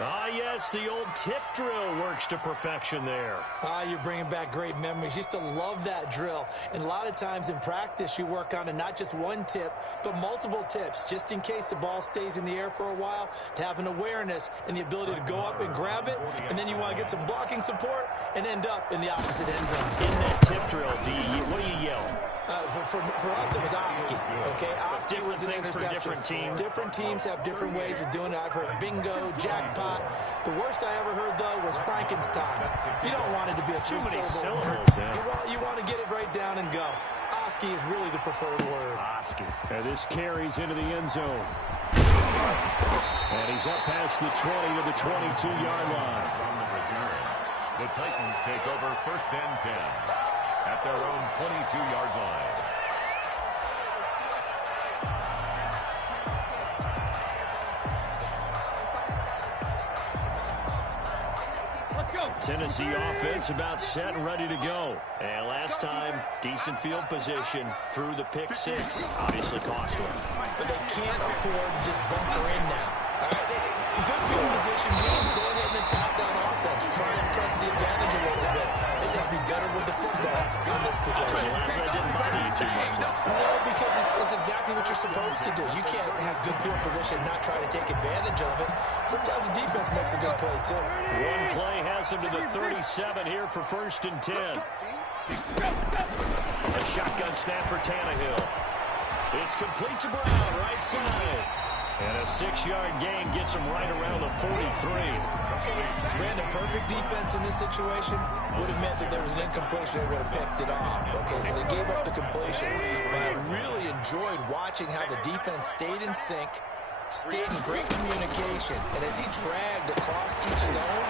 Ah, yes, the old tip drill works to perfection there. Ah, you're bringing back great memories. Used to love that drill. And a lot of times in practice, you work on it, not just one tip, but multiple tips, just in case the ball stays in the air for a while, to have an awareness and the ability to go up and grab it, and then you want to get some blocking support and end up in the opposite end zone. In that tip drill, what do you yell? For us, it was Oski. Okay, Oski Different was an things for interception. different teams. Different teams have different ways of doing it. I've heard bingo, jackpot. The worst I ever heard, though, was Frankenstein. You don't want it to be a Too many two-syllable syllables. word. Yeah. You want to get it right down and go. Oski is really the preferred word. Oski. And this carries into the end zone. And he's up past the 20 to the 22-yard line. From the return, the Titans take over 1st and 10 at their own 22-yard line. Tennessee offense about set and ready to go. And last time, decent field position through the pick six. Obviously costly. But they can't afford to just bunker in now. All right? Good field position means go ahead and attack on offense. Try and press the advantage a little bit. They just have to be better with the football on this possession. Last night didn't bother you too much last time. No, because it's exactly what you're supposed to do. You can't have good field position and not try to take advantage of it. Sometimes the defense makes a good play, too. One play has him to the 37 here for 1st and 10. A shotgun snap for Tannehill. It's complete to Brown, right side. And a 6-yard gain gets him right around the 43. Brandon, perfect defense in this situation would have meant that there was an incompletion. They would have picked it off. Okay, so they gave up the completion. But I really enjoyed watching how the defense stayed in sync, stayed in great communication. And as he dragged across each zone,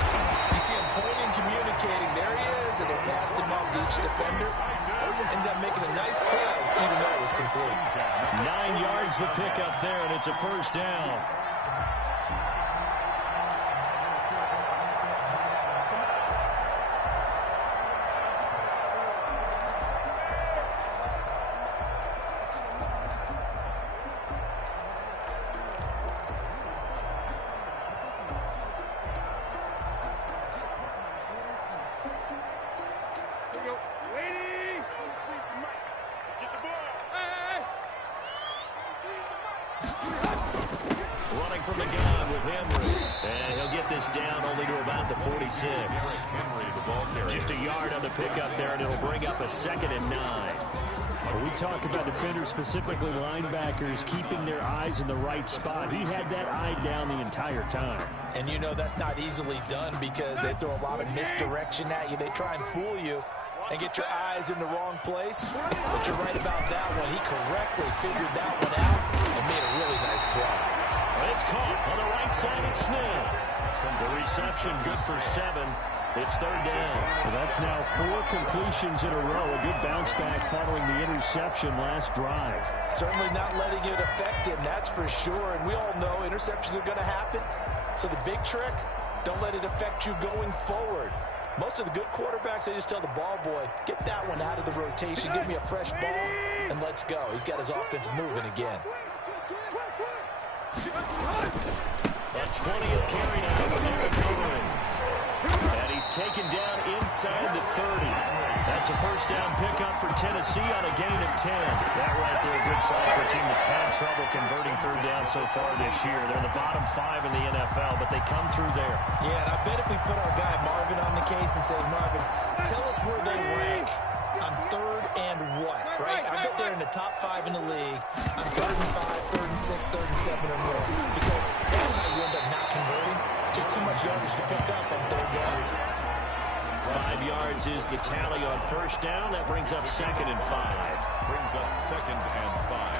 you see him pointing, communicating. There he is, and they passed him off to each defender. Ended up making a nice play, even though it was complete. 9 yards the pickup there, and it's a 1st down. Running from the gun with Henry. And he'll get this down only to about the 46. Henry, the ball carrier. Just a yard on the pickup there, and it'll bring up a 2nd and 9. We talk about defenders, specifically linebackers, keeping their eyes in the right spot. He had that eye down the entire time. And you know that's not easily done because they throw a lot of misdirection at you. They try and fool you and get your eyes in the wrong place. But you're right about that one. He correctly figured that one out and made a really nice play. It's caught on the right side of Smith. The reception good for 7. It's 3rd down. Well, that's now 4 completions in a row. A good bounce back following the interception last drive. Certainly not letting it affect him, that's for sure. And we all know interceptions are going to happen. So the big trick, don't let it affect you going forward. Most of the good quarterbacks, they just tell the ball boy, get that one out of the rotation, give me a fresh ball, and let's go. He's got his offense moving again. A 20th carry now for Derek Henry. And he's taken down inside the 30. That's a 1st down pickup for Tennessee on a gain of 10. That right there, a good sign for a team that's had trouble converting 3rd down so far this year. They're in the bottom 5 in the NFL, but they come through there. Yeah, and I bet if we put our guy Marvin on the case and say, Marvin, tell us where they rank on 3rd and what, right? I bet they're in the top 5 in the league on 3rd and 5, 3rd and 6, 3rd and 7 or more. Because that's how you end up not converting. Just too much yardage to pick up on 3rd down. 5 yards is the tally on 1st down. That brings up 2nd and 5. Brings up 2nd and 5.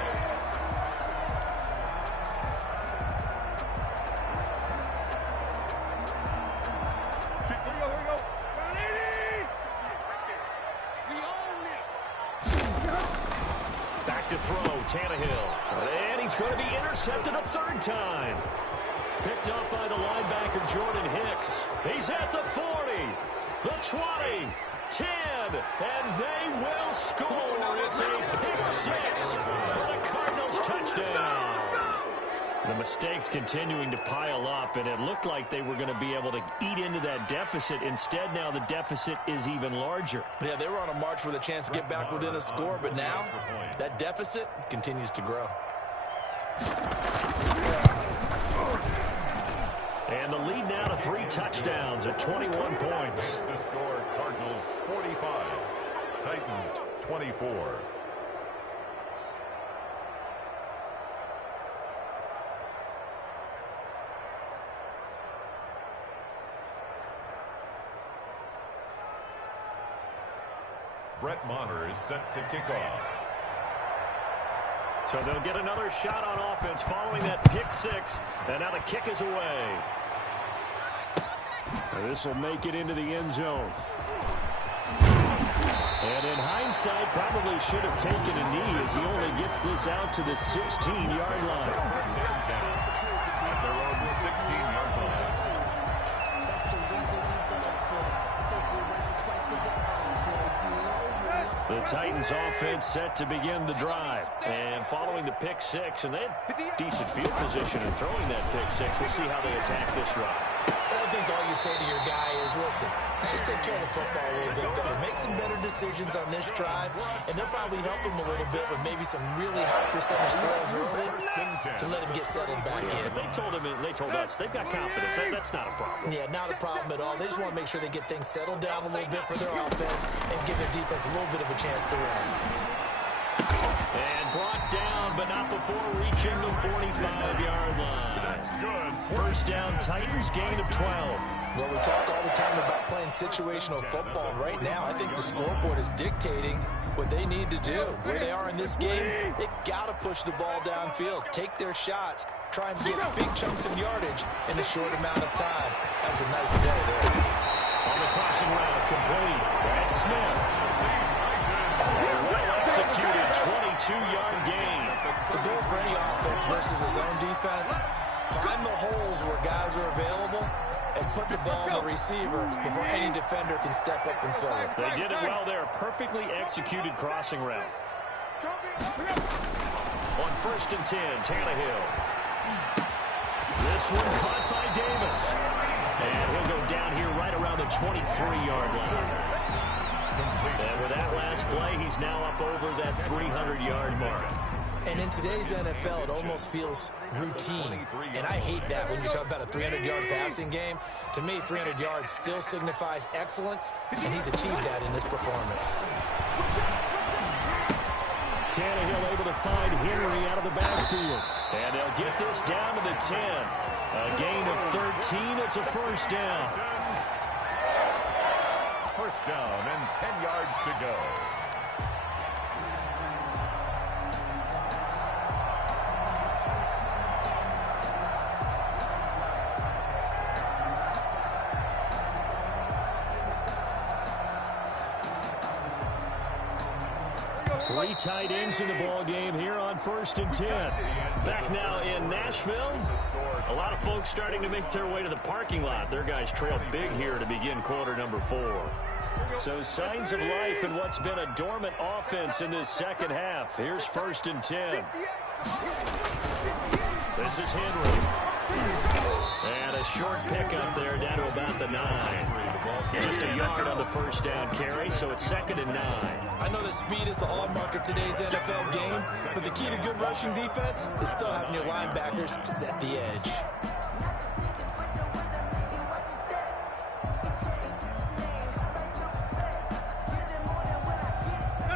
Back to throw, Tannehill. And he's going to be intercepted a 3rd time. Picked up by the linebacker, Jordan Hicks. He's at the 40, the 20, 10, and they will score. It's a pick 6 for the Cardinals touchdown. The mistakes continuing to pile up, and it looked like they were going to be able to eat into that deficit. Instead, now the deficit is even larger. Yeah, they were on a march with a chance to get back within a score, but now that deficit continues to grow. And the lead now to 3 touchdowns at 21 points. The score, Cardinals 45, Titans 24. Brett Maher is set to kick off. So they'll get another shot on offense following that pick 6. And now the kick is away. This will make it into the end zone. And in hindsight, probably should have taken a knee as he only gets this out to the 16-yard line. First and 10 at their own 16-yard line. The Titans offense set to begin the drive. And following the pick six, and they had decent field position in throwing that pick six. We'll see how they attack this drive. I think all you say to your guy is, listen, let's just take care of the football a little bit better. Make some better decisions on this drive, and they'll probably help him a little bit with maybe some really high percentage throws early to let him get settled back in. They told us they've got confidence. That's not a problem. Yeah, not a problem at all. They just want to make sure they get things settled down a little bit for their offense and give their defense a little bit of a chance to rest. And brought down, but not before reaching the 45-yard line. That's good. First down, Titans, gain of 12. Well, we talk all the time about playing situational football. Right now, I think the scoreboard is dictating what they need to do. Where they are in this game, they've got to push the ball downfield, take their shots, try and get big chunks of yardage in a short amount of time. That was a nice play there. On the crossing route, complete. Brad Smith. Well-executed 22-yard gain. The goal for any offense versus his own defense, find the holes where guys are available and put the ball on the receiver before any defender can step up and fill it. They did it well there. Perfectly executed crossing route. On 1st and 10, Tannehill. This one caught by Davis. And he'll go down here right around the 23-yard line. And with that last play, he's now up over that 300-yard mark. And in today's NFL, it almost feels routine. And I hate that when you talk about a 300-yard passing game. To me, 300 yards still signifies excellence, and he's achieved that in this performance. Tannehill able to find Henry out of the backfield. And they'll get this down to the 10. A gain of 13. It's a first down. First down and 10 yards to go. Three tight ends in the ball game here on 1st and 10. Back now in Nashville. A lot of folks starting to make their way to the parking lot. Their guys trail big here to begin quarter number 4. So signs of life in what's been a dormant offense in this second half. Here's 1st and 10. This is Henry. And a short pickup there down to about the 9. Just a yard on the first down carry, so it's 2nd and 9. I know that speed is the hallmark of today's NFL game, but the key to good rushing defense is still having your linebackers set the edge.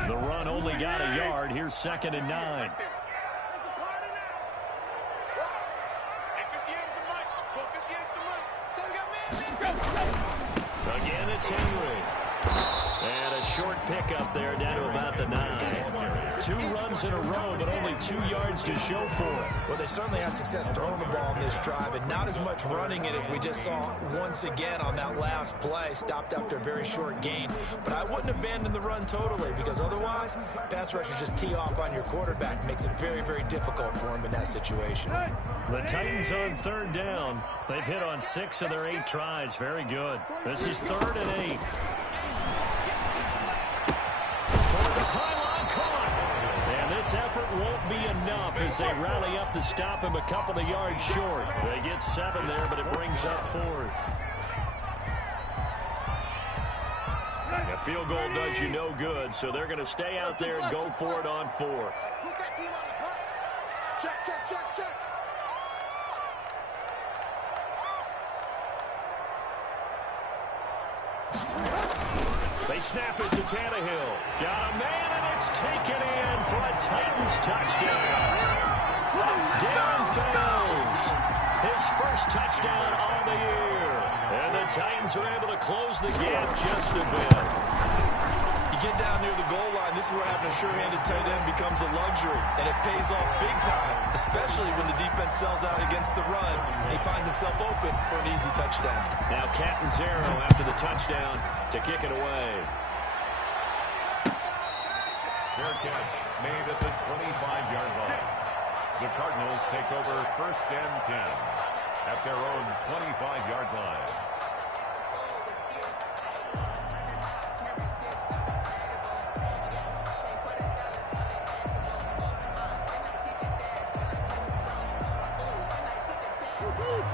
The run only got a yard. Here's 2nd and 9. Again, it's Henry. And a short pickup there down to about the 9. 2 runs in a row, but only 2 yards to show for it. Well, they certainly had success throwing the ball in this drive, and not as much running it as we just saw once again on that last play. Stopped after a very short gain. But I wouldn't abandon the run totally, because otherwise, pass rushers just tee off on your quarterback. Makes it very, very difficult for him in that situation. The Titans on 3rd down. They've hit on 6 of their 8 tries. Very good. This is 3rd and 8. Toward the pylon, caught. And this effort won't be enough as they rally up to stop him a couple of yards short. They get 7 there, but it brings up 4th. A field goal does you no good, so they're going to stay out there and go for it on 4th. Check, check, check, check. They snap it to Tannehill. Got a man, and it's taken in for a Titans touchdown. Darren Fells, his first touchdown on the year. And the Titans are able to close the gap just a bit. You get down near the goal line, this is where having a sure-handed tight end becomes a luxury, and it pays off big time, especially when the defense sells out against the run, and he finds himself open for an easy touchdown. Now Catanzaro after the touchdown to kick it away. Fair catch made at the 25-yard line. The Cardinals take over 1st and 10 at their own 25-yard line.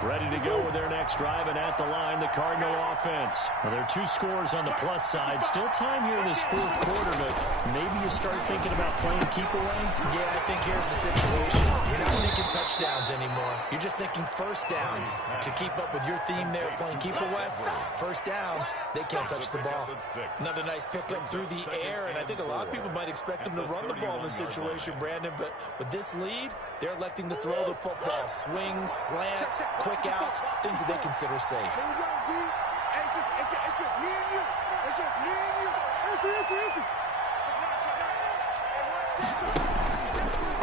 ready to go with their next drive, and at the line, the Cardinal offense. Well, there are 2 scores on the plus side. Still time here in this fourth quarter, but maybe you start thinking about playing keep away? Yeah, I think here's the situation. You're not thinking touchdowns anymore. You're just thinking first downs. To keep up with your theme there, playing keep away, first downs, they can't touch the ball. Another nice pickup through the air, and I think a lot of people might expect them to run the ball in this situation, Brandon, but with this lead, they're electing to throw the football. Swings, slants, quick outs, things that they consider safe. Here we go, D. Hey, it's just me and you. It's just me and you.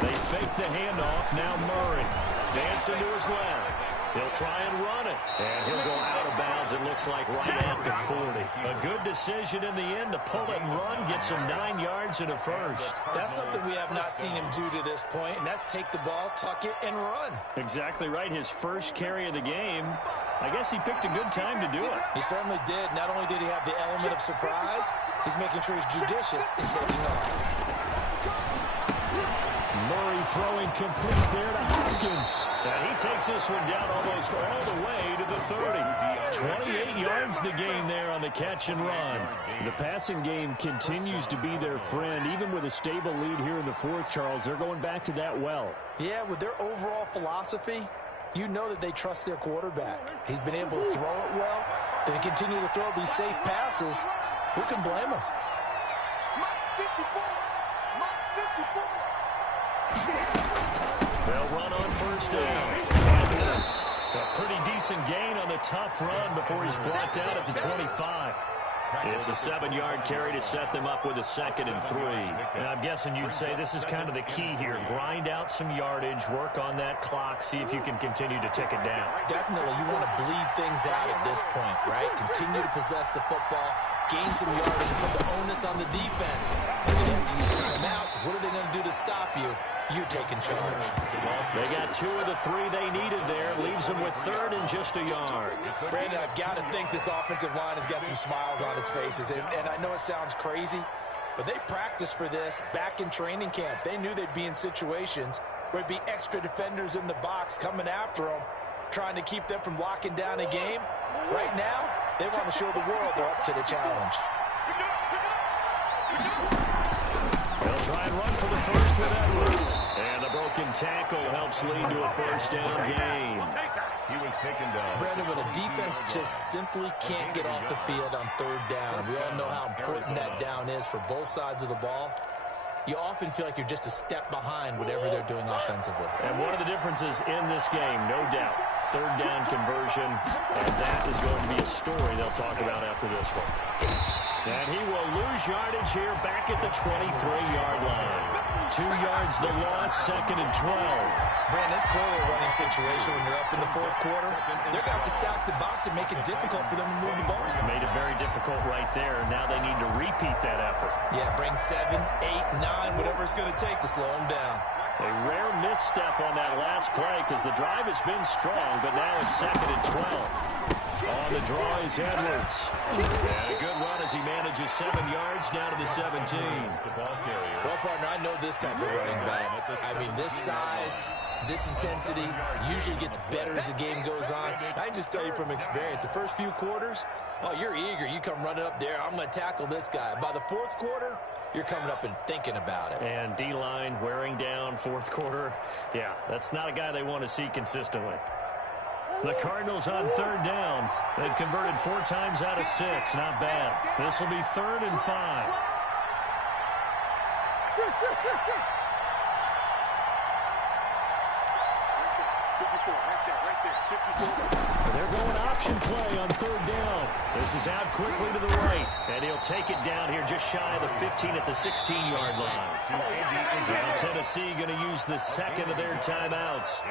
They fake the handoff. Now Murray dancing to his left. He'll try and run it, and he'll go out of bounds, it looks like, right at the 40. A good decision in the end to pull it and run, get some 9 yards and a first. That's something we have not seen him do to this point, and that's take the ball, tuck it, and run. Exactly right. His first carry of the game. I guess he picked a good time to do it. He certainly did. Not only did he have the element of surprise, he's making sure he's judicious in taking off. Murray throwing complete there to Hopkins. And he takes this one down almost all the way to the 30. 28 yards the gain there on the catch and run. The passing game continues to be their friend. Even with a stable lead here in the fourth, Charles, they're going back to that well. Yeah, with their overall philosophy, you know that they trust their quarterback. He's been able to throw it well. They continue to throw these safe passes. Who can blame them? They'll run on first down. A pretty decent gain on the tough run before he's blocked out at the 25. It's a 7-yard carry to set them up with a 2nd and 3. And I'm guessing you'd say this is kind of the key here. Grind out some yardage, work on that clock, see if you can continue to tick it down. Definitely, you want to bleed things out at this point, right? Continue to possess the football, gain some yardage, and put the onus on the defense. If they have to use timeouts, what are they going to do to stop you? You're taking charge. They got 2 of the 3 they needed there. Leaves them with 3rd and just a yard. Brandon, I've got to think this offensive line has got some smiles on its faces. And I know it sounds crazy, but they practiced for this back in training camp. They knew they'd be in situations where there'd be extra defenders in the box coming after them, trying to keep them from locking down a game. Right now, they want to show the world they're up to the challenge. They'll try and run for the first with Edwards. And the broken tackle helps lead to a first down gain. He was taken down. Brandon, when a defense just simply can't get off the field on 3rd down, we all know how important that down is for both sides of the ball. You often feel like you're just a step behind whatever they're doing offensively. And one of the differences in this game, no doubt, 3rd down conversion, and that is going to be a story they'll talk about after this one. And he will lose yardage here back at the 23-yard line. 2 yards the loss, 2nd and 12. Brandon, it's clearly a running situation when you're up in the fourth quarter. They're going to have to stack the box and make it difficult for them to move the ball. Made it very difficult right there. Now they need to repeat that effort. Yeah, bring 7, 8, 9, whatever it's going to take to slow them down. A rare misstep on that last play because the drive has been strong, but now it's 2nd and 12. On the draw is Edwards. And a good run as he manages 7 yards down to the 17. Well, partner, I know this type of running back. I mean, this size, this intensity usually gets better as the game goes on. I can just tell you from experience, the first few quarters, oh, you're eager. You come running up there. I'm going to tackle this guy. By the fourth quarter, you're coming up and thinking about it. And D-line wearing down fourth quarter. Yeah, that's not a guy they want to see consistently. The Cardinals on 3rd down. They've converted 4 times out of 6. Not bad. This will be 3rd and 5. They're going option play on 3rd down. This is out quickly to the right. And he'll take it down here just shy of the 15 at the 16-yard line. Now Tennessee going to use the 2nd of their timeouts.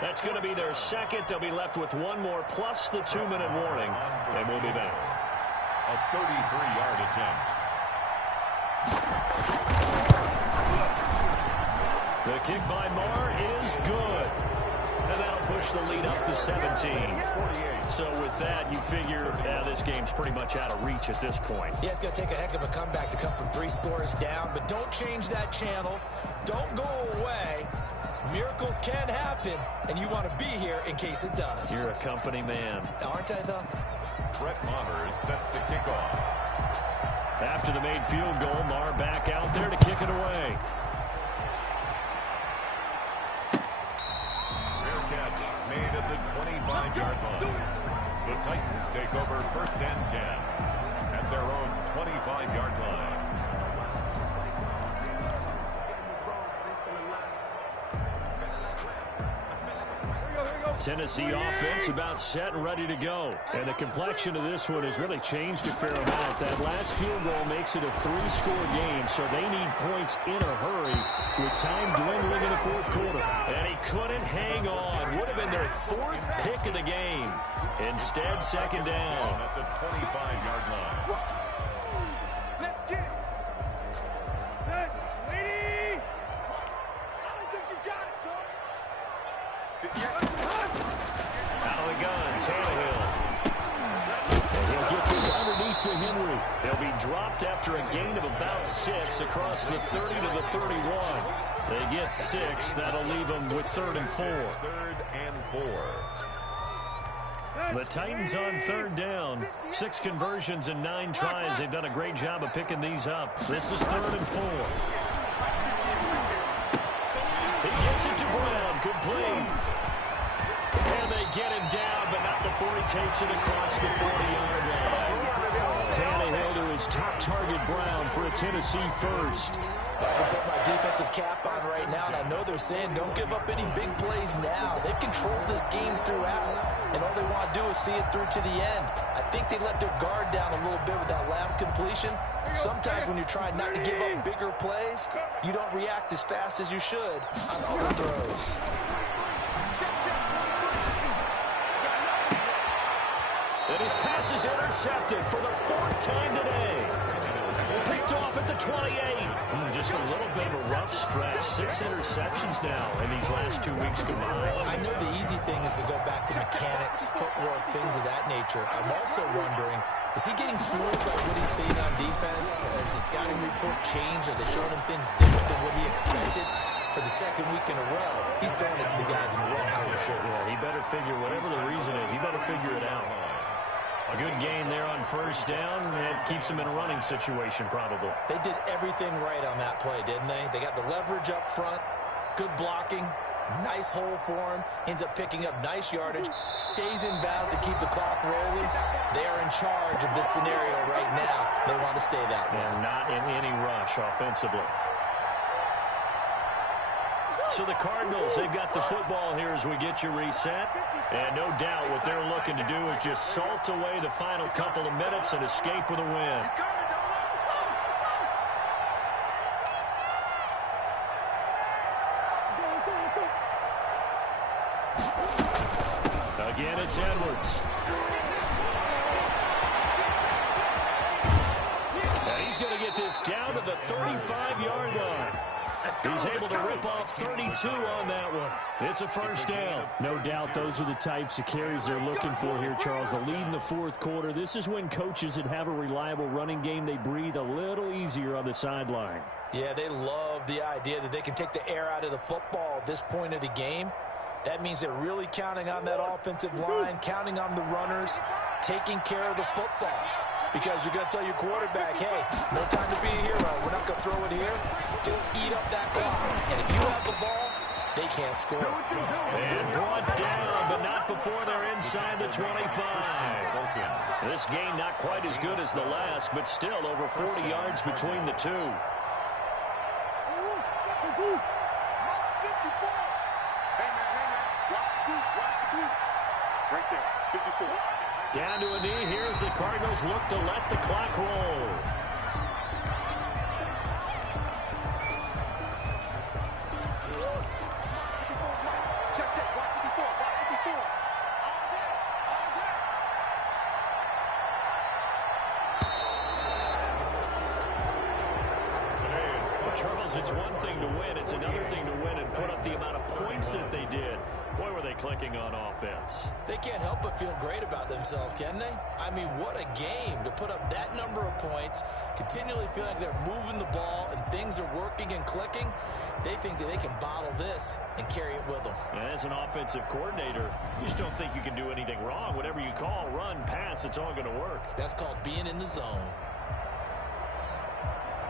That's going to be their 2nd. They'll be left with 1 more plus the 2-minute warning. And we'll be back. A 33-yard attempt. The kick by Marr is good. And that'll push the lead up to 17. So with that, you figure this game's pretty much out of reach at this point. Yeah, it's going to take a heck of a comeback to come from 3 scores down, but don't change that channel. Don't go away. Miracles can happen, and you want to be here in case it does. You're a company man. Aren't I, though? Brett Maher is set to kick off. After the made field goal, Maher back out there to kick it away. Rare catch made at the 25-yard line. The Titans take over 1st and 10 at their own 25-yard line. Tennessee offense about set and ready to go. And the complexion of this one has really changed a fair amount. That last field goal makes it a 3-score game, so they need points in a hurry with time dwindling in the 4th quarter. And he couldn't hang on. Would have been their 4th pick of the game. Instead, 2nd down. At the 25-yard line. Let's get it. Let's, lady. I don't think you got it, son. Out of the gun, Tannehill. And he'll get this underneath to Henry. They'll be dropped after a gain of about 6 across the 30 to the 31. They get 6. That'll leave them with 3rd and 4. 3rd and 4. The Titans on 3rd down. 6 conversions and 9 tries. They've done a great job of picking these up. This is 3rd and 4. He gets it to Brown. Complete. And they get him down, but not before he takes it across the 40-yard line. Tannehill to his top target, Brown, for a Tennessee first. I can put my defensive cap on right now, and I know they're saying don't give up any big plays now. They've controlled this game throughout, and all they want to do is see it through to the end. I think they let their guard down a little bit with that last completion. Sometimes when you're trying not to give up bigger plays, you don't react as fast as you should on other throws. And his pass is intercepted for the 4th time today. Picked off at the 28. Just a little bit of a rough stretch. 6 interceptions now in these last 2 weeks combined. I know the easy thing is to go back to mechanics, footwork, things of that nature. I'm also wondering, is he getting fooled by what he's seeing on defense? Has the scouting report changed? Are they showing him things different than what he expected? For the 2nd week in a row, he's throwing it to the guys in the red color shirts. Yeah, he better figure, whatever the reason is, he better figure it out. A good gain there on 1st down. It keeps him in a running situation, probably. They did everything right on that play, didn't they? They got the leverage up front, good blocking, nice hole for him, ends up picking up nice yardage, stays in bounds to keep the clock rolling. They are in charge of this scenario right now. They want to stay that way. And not in any rush offensively. So the Cardinals, they've got the football here as we get you reset. And no doubt what they're looking to do is just salt away the final couple of minutes and escape with a win. Again, it's Edwards. And he's going to get this down to the 35-yard line. He's able to rip off 32 on that one. It's a 1st down. No doubt those are the types of carries they're looking for here, Charles. The lead in the 4th quarter. This is when coaches that have a reliable running game, they breathe a little easier on the sideline. Yeah, they love the idea that they can take the air out of the football at this point of the game. That means they're really counting on that offensive line, counting on the runners, taking care of the football. Because you're going to tell your quarterback, hey, no time to be a hero. We're not going to throw it here. Just eat up that clock. And if you have the ball, they can't score. And brought down, but not before they're inside the 25. This game not quite as good as the last, but still over 40 yards between the two. Right there, 54. Down to a knee. Here's the Cardinals look to let the clock roll. Check, check, watch 54, watch 54. All day, all day. Well, Charles, it's one thing to win. It's another thing to win and put up the amount of points that they did. Boy, were they clicking on offense. They can't help but feel great about themselves, can they? I mean, what a game to put up that number of points, continually feel like they're moving the ball and things are working and clicking. They think that they can bottle this and carry it with them. And as an offensive coordinator, you just don't think you can do anything wrong. Whatever you call, run, pass, it's all going to work. That's called being in the zone.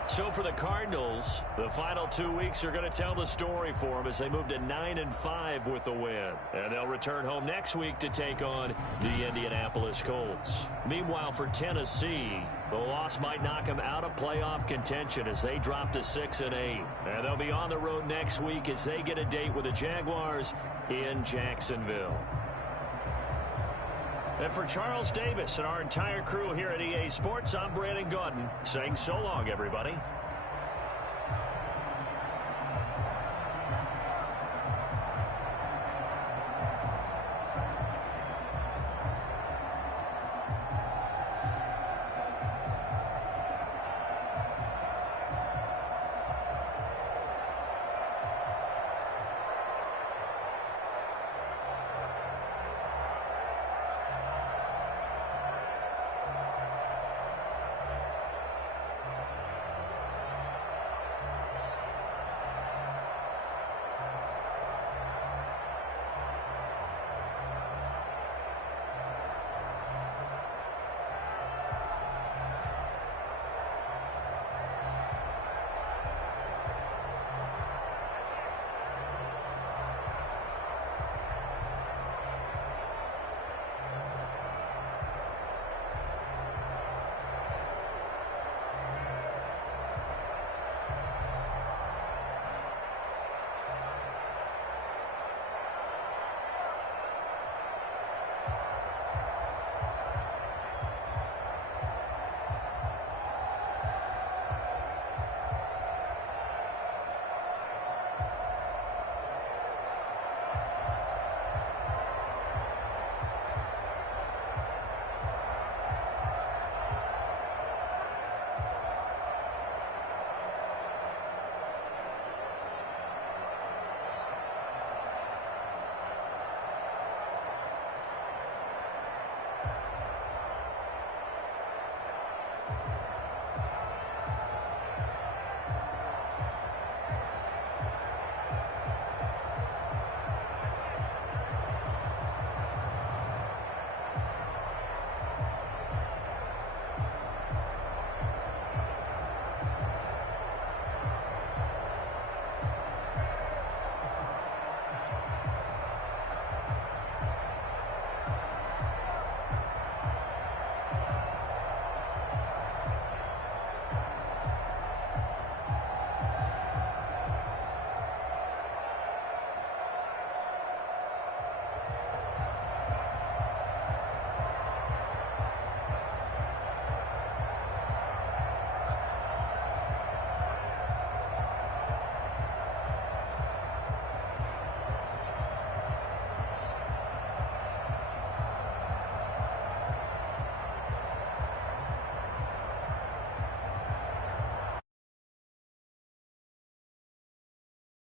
So for the Cardinals, the final 2 weeks are going to tell the story for them as they move to 9-5 with a win. And they'll return home next week to take on the Indianapolis Colts. Meanwhile, for Tennessee, the loss might knock them out of playoff contention as they drop to 6-8. And they'll be on the road next week as they get a date with the Jaguars in Jacksonville. And for Charles Davis and our entire crew here at EA Sports, I'm Brandon Gaudin saying so long, everybody.